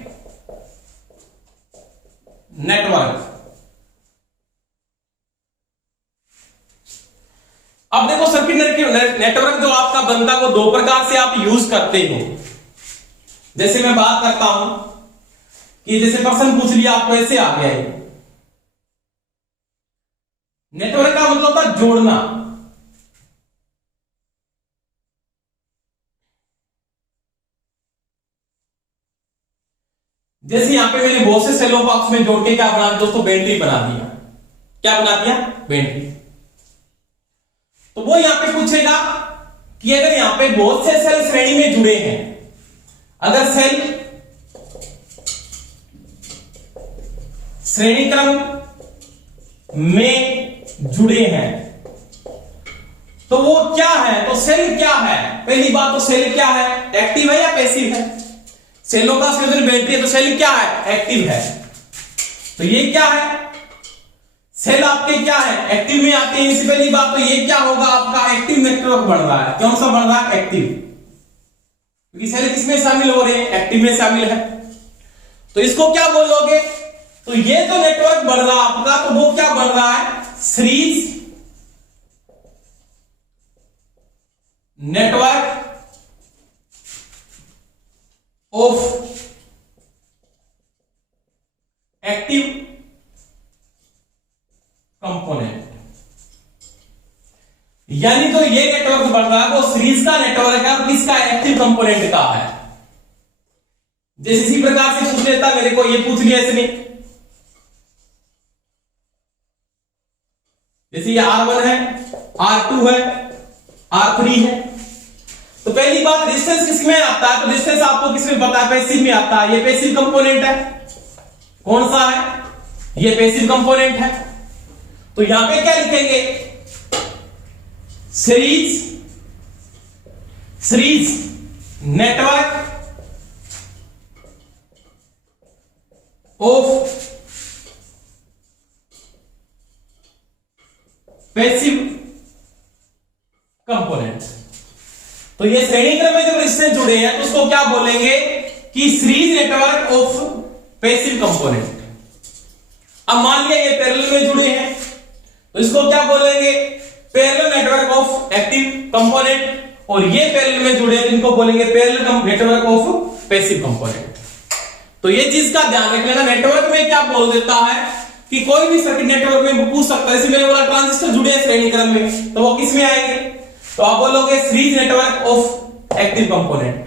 नेटवर्क। अब देखो सर्किट नेटवर्क जो आपका बनता है वो दो प्रकार से आप यूज करते हो। जैसे मैं बात करता हूं कि जैसे प्रश्न पूछ लिया आपको, ऐसे आ गया है, नेटवर्क का मतलब होता है जोड़ना। जैसे यहां पे मैंने बहुत से सेलो बॉक्स में जोड़ के क्या बना दिया दोस्तों, बैटरी बना दिया। क्या बना दिया, बैटरी। तो वो यहां पे पूछेगा कि अगर यहां पे बहुत से सेल श्रेणी में जुड़े हैं, अगर सेल श्रेणी क्रम में जुड़े हैं तो वो क्या है, तो सेल क्या है। पहली बात तो सेल क्या है, एक्टिव है या पैसिव है। सेलों का संयोजन बैटरी है तो सेल क्या है, एक्टिव है। तो ये क्या है, सेल आपके क्या है, एक्टिव में आते हैं। इससे पहली बात तो ये क्या होगा, आपका एक्टिव नेटवर्क बढ़ रहा है। कौन सा बढ़ रहा है, एक्टिव, क्योंकि सेल किसमें शामिल हो रहे हैं, एक्टिव में शामिल है। तो इसको क्या बोलोगे, तो ये जो नेटवर्क बढ़ रहा है आपका, तो वो क्या बढ़ रहा है, series network of active component. यानी तो ये नेटवर्क बढ़ रहा है वो सीरीज का नेटवर्क है, और किसका, एक्टिव कंपोनेंट का है। जैसे इसी प्रकार से पूछ लेता, मेरे को ये पूछ लिया इसने, जैसे ये R1 है, R2 है, R3 है। तो पहली बात रेजिस्टेंस किसमें आता है, तो रेजिस्टेंस आपको किसमें पता है, पैसिव में आता है। ये पैसिव कंपोनेंट है। कौन सा है, ये पैसिव कंपोनेंट है। तो यहां पे क्या लिखेंगे, series network of passive component. तो ये श्रेणी क्रम में जब रेजिस्टेंस जुड़े हैं तो उसको क्या बोलेंगे कि series network of passive component. अब मान लिया ये पैरेलल में जुड़े हैं तो इसको क्या बोलेंगे, parallel network of active component, और ये पैरेलल में जुड़े हैं इनको बोलेंगे parallel network of passive component. तो ये चीज का ध्यान रख लेना, नेटवर्क में क्या बोल देता है कि कोई भी सर्किट नेटवर्क में पूछ सकता है। जैसे मैंने बोला ट्रांजिस्टर जुड़े हैं श्रेणी क्रम में, तो वो किस में आएंगे, तो आप बोलोगे series network of active component.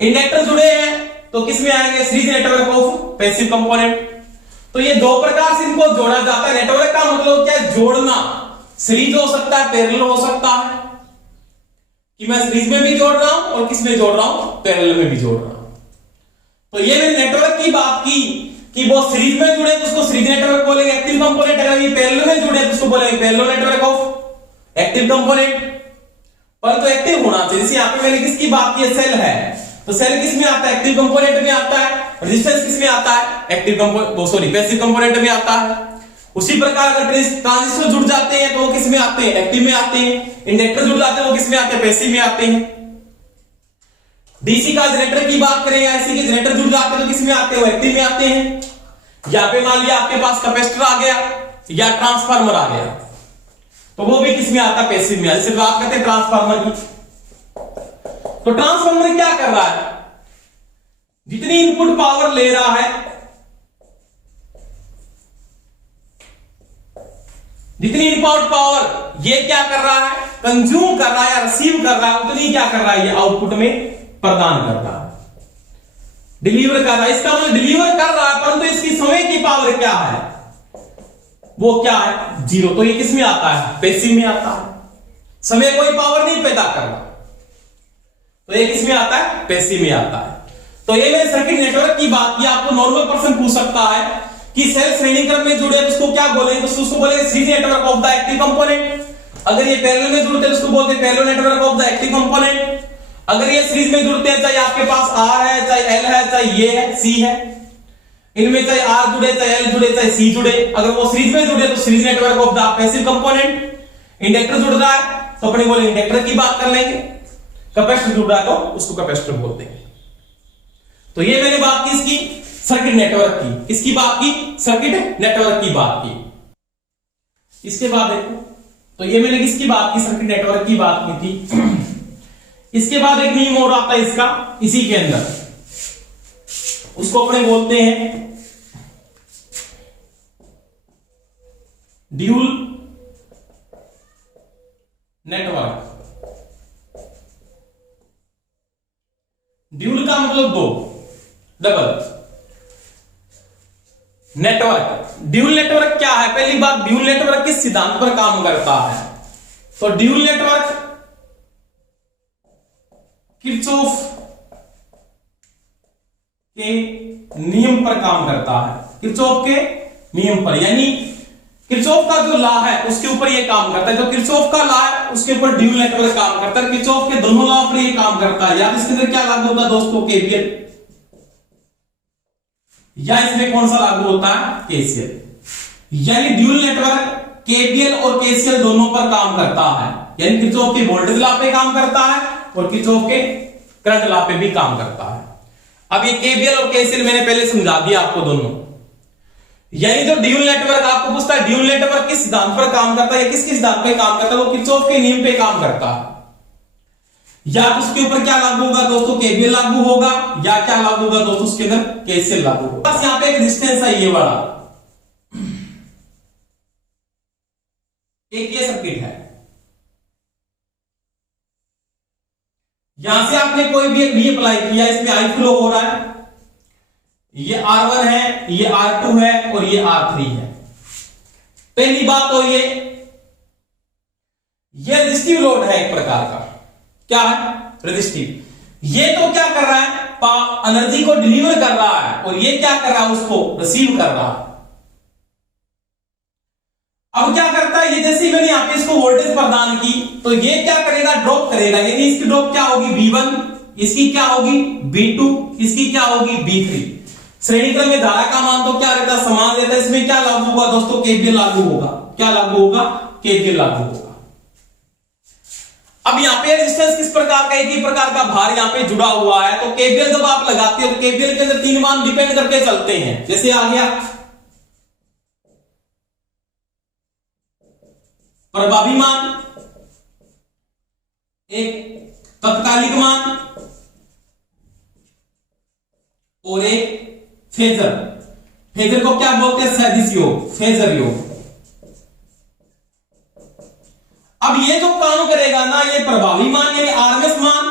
Inductor जुड़े हैं तो किस में आएंगे, series network of passive component. तो ये दो प्रकार से इनको जोड़ा जाता है। नेटवर्क का मतलब क्या, जोड़ना। सीरीज हो सकता है, पैरेलल हो सकता है, कि मैं सीरीज में भी जोड़ रहा हूं और किस में जोड़ रहा हूं, पैरेलल में भी जोड़ रहा हूं। तो ये मैंने नेटवर्क की बात की कि वो सीरीज में जुड़े तो उसको सीरीज नेटवर्क बोलेंगे एक्टिव कंपोनेंट, अगर ये पैरेलल में जुड़े तो उसको बोलेंगे parallel network of active component. पर तो एक्टिव होना चाहिए। जैसे यहां पे मैंने किसकी बात की, सेल है, तो सेल किस में आता है, एक्टिव कंपोनेंट में आता है। रेजिस्टेंस किस में आता है, एक्टिव कंपोनेंट पैसिव कंपोनेंट में आता है। उसी प्रकार अगर ट्रांजिस्टर जुड़ जाते हैं तो वो किस में आते हैं, एक्टिव में आते हैं। इंडक्टर जुड़ जाते हैं वो किस में आते हैं, पैसिव में आते हैं। डीसी का जनरेटर की बात करें, आईसी के जनरेटर जुड़ जाते हैं तो किस में आते हैं, वो एक्टिव में आते हैं। या पे मान लिया आपके पास कैपेसिटर आ गया या ट्रांसफार्मर आ गया तो वो भी किस में आता है, पैसिव में। जैसे बात करते हैं ट्रांसफार्मर की, तो ट्रांसफार्मर क्या कर रहा है, जितनी इनपुट पावर ले रहा है, जितनी इनपुट पावर ये क्या कर रहा है, कंज्यूम कर रहा है या रिसीव कर रहा है, उतनी क्या कर रहा है, ये आउटपुट में प्रदान कर रहा है, डिलीवर कर रहा है। इसका मतलब डिलीवर कर रहा है, परंतु इसकी समय की पावर क्या है, वो क्या है, जीरो। तो ये किस में आता है, पैसिव में आता है। समय कोई पावर नहीं पैदा कर रहा, तो ये किस में आता है, पैसिव में आता है। तो ये मैंने सर्किट नेटवर्क की बात की। आपको नॉर्मल पर्सन पूछ सकता है कि सेल श्रेणी क्रम में जुड़े तो उसको क्या बोलेंगे, तो उसको बोलेंगे series network of the active component. अगर ये पैरेलल में जुड़ते हैं तो उसको बोलते हैं parallel network of the active component. अगर ये सीरीज में जुड़ते हैं, चाहे आपके पास आर है, चाहे एल है, चाहे ये है, सी है, इनमें चाहे आर जुड़े, चाहे एल जुड़े, चाहे सी जुड़े, अगर वो सीरीज में जुड़े तो series network of the passive component. Inductor जुड़ रहा है तो अपने बोले इंडक्टर की बात कर लेंगे। कैपेसिटर जुड़ रहा है तो उसको कैपेसिटर बोलते हैं। तो ये मैंने बात की इसकी सर्किट नेटवर्क की। किसकी बात की, सर्किट नेटवर्क की बात की। इसके बाद देखो, तो ये मैंने किसकी बात की, सर्किट नेटवर्क की बात की थी। इसके बाद एक नियम और आता है इसका, इसी के अंदर, उसको अपने बोलते हैं ड्यूल नेटवर्क। ड्यूल का मतलब दो, डबल। नेटवर्क, ड्यूल नेटवर्क क्या है, पहली बात, ड्यूल नेटवर्क किस सिद्धांत पर काम करता है, तो ड्यूल नेटवर्क किरचॉफ के नियम पर काम करता है। किरचॉफ के नियम पर, यानी किरचॉफ का जो लॉ है उसके ऊपर ये काम करता है। जो किरचॉफ का लॉ है उसके ऊपर ड्यूल नेटवर्क काम करता है। किरचॉफ के दोनों लॉ पर ये काम करता है। या इसके अंदर क्या लागू होता है दोस्तों, केवीएल, या इसमें कौन सा लागू होता है, केसीएल। यानी ड्यूल नेटवर्क केवीएल और केसीएल दोनों पर काम करता है। यानी किरचॉफ के वोल्टेज लॉ पे काम करता है और किरचॉफ के करंट लॉ पे भी काम करता है। अब ये केवीएल और केसीएल मैंने पहले समझा दिया आपको दोनों। यानी जो ड्यूल नेटवर्क आपको पूछता है, ड्यूल नेटवर्क किस सिद्धांत पर काम करता है, किस सिद्धांत पे काम करता है, वो किरचॉफ के नियम पे काम करता है। या उसके ऊपर क्या लागू होगा दोस्तों, केवीएल लागू होगा, या क्या लागू होगा दोस्तों, उसके अंदर केसीएल लागू होगा। बस यहां पे एक रेजिस्टेंस है ये वाला, एक ये सर्किट है। यहां से आपने कोई भी एक V अप्लाई किया, इसमें आई फ्लो हो रहा है, ये R1 है, ये R2 है और ये R3 है। पहली बात तो ये रेजिस्टिव लोड है एक प्रकार का। क्या है, रेजिस्टिव। ये तो क्या कर रहा है, एनर्जी को डिलीवर कर रहा है, और ये क्या कर रहा है, उसको रिसीव कर रहा है। अब क्या करता है ये, जैसे ही मैंने यहाँ पे इसको वोल्टेज प्रदान की तो ये क्या करेगा, ड्रॉप करेगा, यानी इसकी ड्रॉप क्या होगी V1, इसकी क्या होगी V2, इसकी क्या होगी V3। श्रेणी क्रम में धारा का मान तो क्या रहता है, समान रहता है। इसमें क्या लागू होगा दोस्तों, केवीएल लागू होगा। क्या लागू होगा, केवीएल लागू होगा। अब यहाँ पे रेजिस्टेंस किस प्रकार का, एक ही प्रकार का भार यहाँ पे जुड़ा हुआ है। तो केवीएल जब आप लगाते हो तो केवीएल के अंदर 3 मान डिपेंड करके चलते हैं। जैसे आ गया प्रभावी मान, एक तत्कालिक मान और एक फेजर। फेजर को क्या बोलते हैं, सदिश योग, फेजर योग। अब ये जो काम करेगा ना, ये प्रभावी मान यानी आरएमएस मान,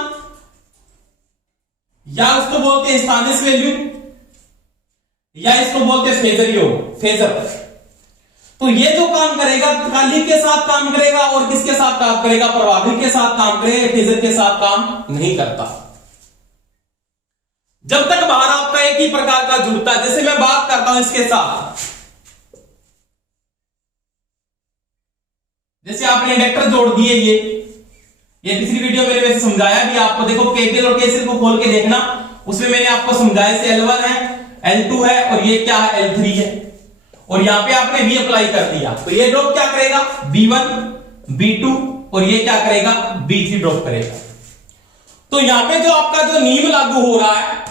या उसको बोलते हैं स्थानिक वैल्यू, या इसको बोलते हैं फेजर योग, फेजर। तो ये जो काम करेगा तत्कालिक के साथ काम करेगा और किसके साथ काम करेगा, प्रभावी के साथ काम करेगा, फेजर के साथ काम नहीं करता। जब तक भार आपका एक ही प्रकार का जुड़ता है, जैसे मैं बात करता हूं इसके साथ, जैसे आपने इंडक्टर जोड़ दिए, ये पिछली वीडियो मैंने वैसे समझाया भी आपको, देखो केवीएल और केसीएल को खोल के देखना, उसमें मैंने आपको समझाया से L1 है, L2 है और ये क्या है, L3 है, और यहां पे आपने V अप्लाई कर दिया तो ये ड्रॉप क्या करेगा, V1, V2 और ये क्या करेगा, V3 ड्रॉप करेगा। तो यहां पे जो आपका जो नियम लागू हो रहा है,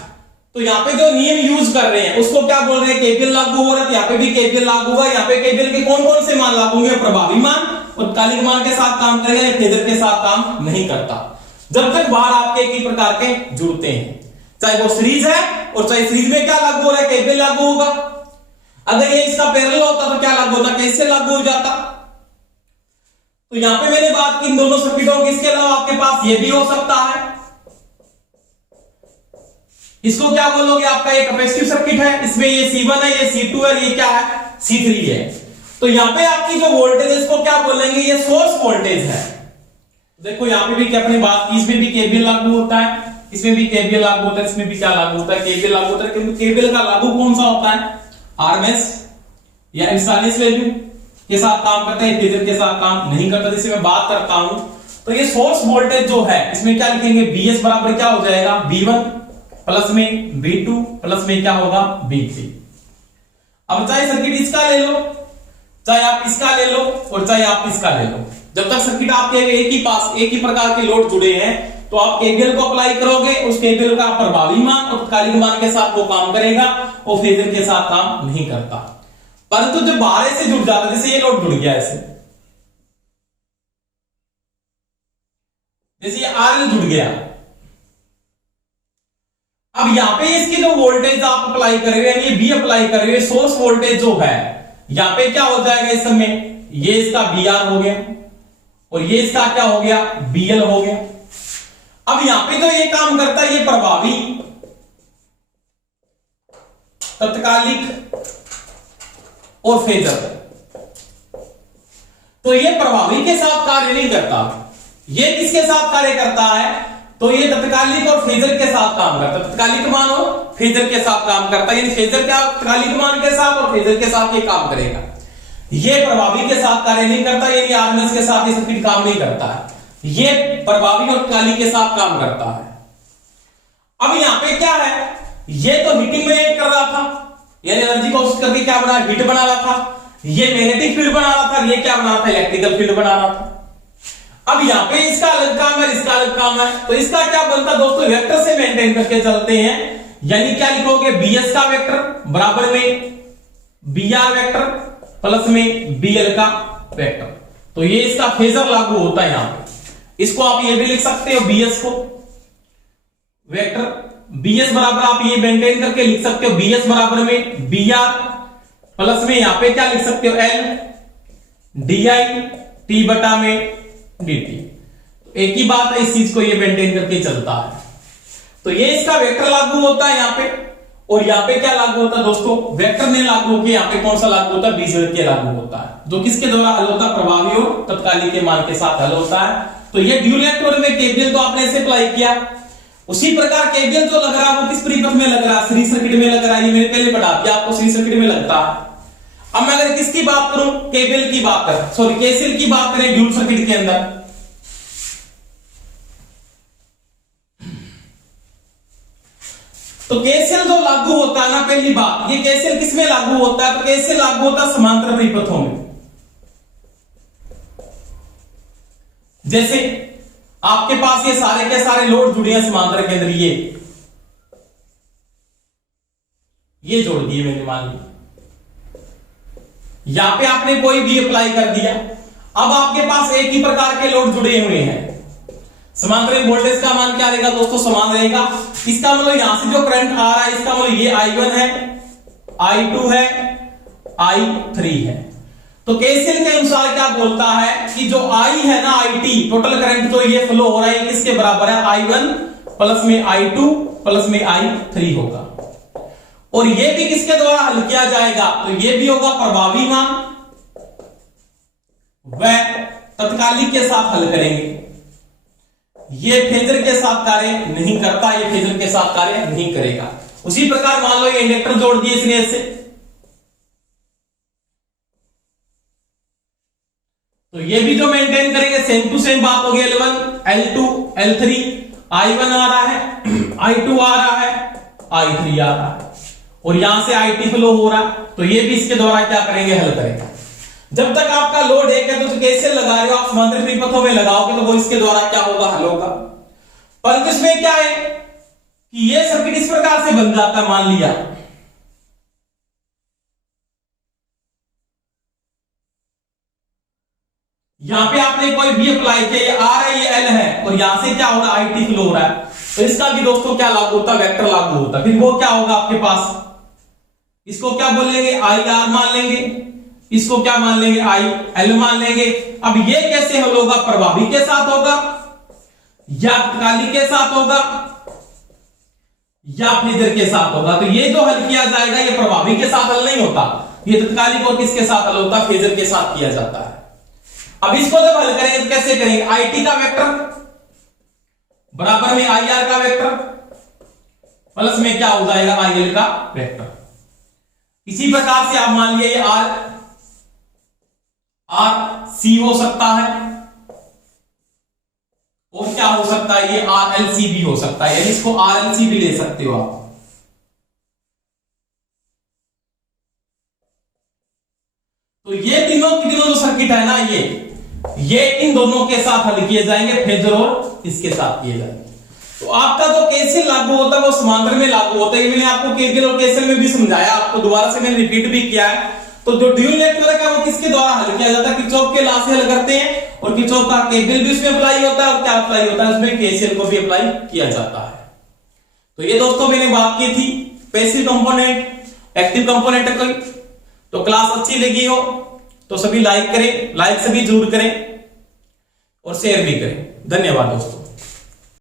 तो यहां पे जो नियम यूज कर रहे हैं उसको क्या बोल रहे हैं, केवीएल लागू हो रहा है। यहां पे भी केवीएल लागू हुआ। यहां पे केवीएल के कौन कौन से मान लागू होंगे, प्रभावी मान और तत्कालिक मान के साथ काम करेगा, या फेजर के साथ काम नहीं करता। जब तक बाहर आपके एक ही प्रकार के जुड़ते हैं, चाहे वो सीरीज है और चाहे सीरीज में क्या लागू हो रहा है, केवीएल लागू होगा। अगर ये इसका पैरेलल होता तो क्या लागू होता, कैसे लागू हो जाता। तो यहां पे मैंने बात की इन दोनों सर्किटों की। इसके अलावा आपके पास ये भी हो सकता है, इसको क्या बोलोगे, आपका एक कैपेसिटिव सर्किट है, इसमें ये C1 है, ये C2 है, ये क्या है, C3 है। तो यहां पे आपकी जो वोल्टेज है इसको क्या बोलेंगे, ये सोर्स वोल्टेज है। देखो यहां पे भी क्या अपने बात की, इसमें भी केवीएल लागू होता है, इसमें भी केवीएल लागू होता है, इसमें भी क्या लागू होता है, केवीएल लागू होता है। क्योंकि केवीएल का लागू कौन सा होता है, आरएमएस या इंस्टालेस वैल्यू के साथ काम करता है, फेजर के साथ काम नहीं करता। जैसे मैं बात करता हूं तो ये सोर्स वोल्टेज जो है इसमें क्या लिखेंगे, BS बराबर क्या हो जाएगा, V1 प्लस में V2 प्लस में क्या होगा, V3। अब चाहे सर्किट इसका ले लो, चाहे आप इसका ले लो और चाहे आप इसका ले लो, जब तक सर्किट आपके एक ही प्रकार के लोड जुड़े हैं तो आप केवीएल को अप्लाई करोगे, उस केवीएल का प्रभावी मान और तत्कालिक मान के साथ वो काम करेगा और फेजर के साथ काम नहीं करता। परंतु जब बाहर से जुड़ जाता है, जैसे ये लोड जुड़ गया ऐसे, जैसे ये RL जुड़ गया, अब यहां पे इसकी जो वोल्टेज आप अप्लाई कर रहे हो यानी ये B अप्लाई कर रहे हो, सोर्स वोल्टेज जो है यहां पे क्या हो जाएगा, इस समय ये इसका BR हो गया और ये इसका क्या हो गया, BL हो गया। अब यहां पे जो ये काम करता है, ये प्रभावी, तत्कालिक और फेजर, तो ये प्रभावी के साथ कार्य नहीं करता। ये किसके साथ कार्य करता है, तो ये तत्कालिक और फेजर के साथ काम करता है, तत्कालिक मान और फेजर के साथ काम करता है। यानी फेजर क्या, तत्कालिक मान के साथ और फेजर के साथ ये काम करेगा। ये प्रभावी के साथ कार्य नहीं करता, यानी आरएमएस के साथ ये सर्किट काम नहीं करता है। ये प्रभावी और तत्कालिक के साथ काम करता है। अब यहां पे क्या है, ये तो हीटिंग में ऐड कर रहा था, यानी एनर्जी को उससे करके क्या बना, हीट बना रहा था। ये मैग्नेटिक फील्ड बना रहा था, ये क्या बना रहा था, इलेक्ट्रिकल फील्ड बना रहा था। अब यहां पे इसका अलग काम है, इसका अलग काम है, तो इसका क्या बनता दोस्तों, वेक्टर से मेंटेन करके चलते हैं। यानी क्या लिखोगे, BS का वेक्टर बराबर में BR वेक्टर प्लस में BL का वेक्टर। तो ये इसका फेजर लागू होता है यहां पे। इसको आप ये भी लिख सकते हो, BS को वेक्टर, BS बराबर आप ये मेंटेन करके लिख सकते हो, BS बराबर में BR प्लस में यहां पे क्या लिख सकते हो, L DI T बटा में dt। एक ही बात है, इस चीज को ये मेंटेन करके चलता है। तो ये इसका वेक्टर लागू होता है यहां पे, और यहां पे क्या लागू होता है दोस्तों, वेक्टर में लागू होकर यहां पे कौन सा लागू होता है, बीजगणितीय लागू होता है, जो किसके द्वारा हल होता है, प्रभावी और तत्कालिक के मान के साथ हल होता है। तो ये ड्यूल नेटवर्क में केवीएल तो आपने ऐसे अप्लाई किया, उसी प्रकार केवीएल जो लग रहा है वो किस परिपथ में लग रहा है, सीरीज सर्किट में लग रहा है। ये मैंने पहले पढ़ा दिया आपको, सीरीज सर्किट में लगता है। अब मैं अगर किसकी बात करूं, केबल की बात करें, सॉरी केसीएल की बात करें ड्यूल सर्किट के अंदर, तो केसीएल जो लागू होता है ना, पहली बात ये केसीएल किसमें लागू होता है, तो केसीएल लागू होता है समांतर परिपथों में। जैसे आपके पास ये सारे के सारे लोड जुड़े हैं समांतर के अंदर, ये जोड़ दिए मैंने, मान ली यहां पे आपने कोई भी अप्लाई कर दिया। अब आपके पास एक ही प्रकार के लोड जुड़े हुए हैं, समांतर में वोल्टेज का मान क्या रहेगा दोस्तों, समान रहेगा। इसका मतलब यहां से जो करंट आ रहा है इसका मतलब ये I1 है, I2 है, I3 है। तो केसीएल के अनुसार क्या बोलता है कि जो I है ना, IT टोटल करंट जो ये फ्लो हो रहा है किसके बराबर है, I1 प्लस में I2 प्लस में I3 होगा। और ये भी किसके द्वारा हल किया जाएगा, तो ये भी होगा प्रभावी मान, वह तत्कालिक के साथ हल करेंगे। ये फेजर के साथ कार्य नहीं करता, ये फेजर के साथ कार्य नहीं करेगा। उसी प्रकार मान लो ये इंडक्टर जोड़ दिए इसने ऐसे, तो ये भी जो मेंटेन करेंगे सेम टू सेम बात होगी। L1 L2 L3, I1 आ रहा है, I2 आ रहा है, I3 आ रहा है, और यहां से IT फ्लो हो रहा है, तो ये भी इसके द्वारा क्या करेंगे, हल करेंगे। जब तक आपका लोड एक है तो कैसे लगा रहे हो आप, समांतर परिपथों में लगाओगे तो वो इसके द्वारा क्या होगा, हल होगा। परंतु इसमें क्या है कि ये सर्किट इस प्रकार से बन जाता है, मान लिया यहां पे आपने कोई भी अप्लाई किया, ये R है, ये L है, और यहां से क्या हो रहा है, IT फ्लो हो रहा है, तो इसका भी दोस्तों क्या लागू होता है, वेक्टर लागू होता है। फिर वो क्या होगा आपके पास, इसको क्या बोलेंगे, IR मान लेंगे, इसको क्या मान लेंगे, IL मान लेंगे। अब ये कैसे हल होगा, प्रभावी के साथ होगा या तत्कालिक के साथ होगा या फेजर के साथ होगा। तो ये जो हल किया जाएगा ये प्रभावी के साथ हल नहीं होता, ये तत्कालिक और किसके साथ हल होता है, फेजर के साथ किया जाता है। अब इसको जब हल करेंगे तो कैसे करेंगे, IT का वेक्टर बराबर में IR का वेक्टर प्लस में क्या हो जाएगा, IL का वेक्टर। इसी प्रकार से आप मान लिया ये RC हो सकता है और क्या हो सकता है, ये RLC भी हो सकता है, यानी इसको RLC भी ले सकते हो आप। तो ये तीनों की तीनों जो सर्किट है ना, ये इन दोनों के साथ हल किए जाएंगे, फेजर और इसके साथ किए जाएंगे। तो आपका जो केसीएल लागू होता है वो समांतर में लागू होता है। मैंने आपको केवीएल और केसीएल में भी समझाया, आपको दोबारा से मैंने रिपीट भी किया है। तो जो ड्यूल नेटवर्क है वो किसके द्वारा हल किया जाता है, किरचॉफ के लॉ से हल करते हैं, और किरचॉफ का केवीएल भी उसमें अप्लाई होता है, और क्या अप्लाई होता है उसमें, केसीएल को भी अप्लाई किया जाता है। तो ये दोस्तों मैंने बात की थी पैसिव कंपोनेंट एक्टिव कंपोनेंट की। तो क्लास अच्छी लगी हो तो सभी लाइक करें, लाइक सभी जरूर करें और शेयर भी करें। धन्यवाद दोस्तों।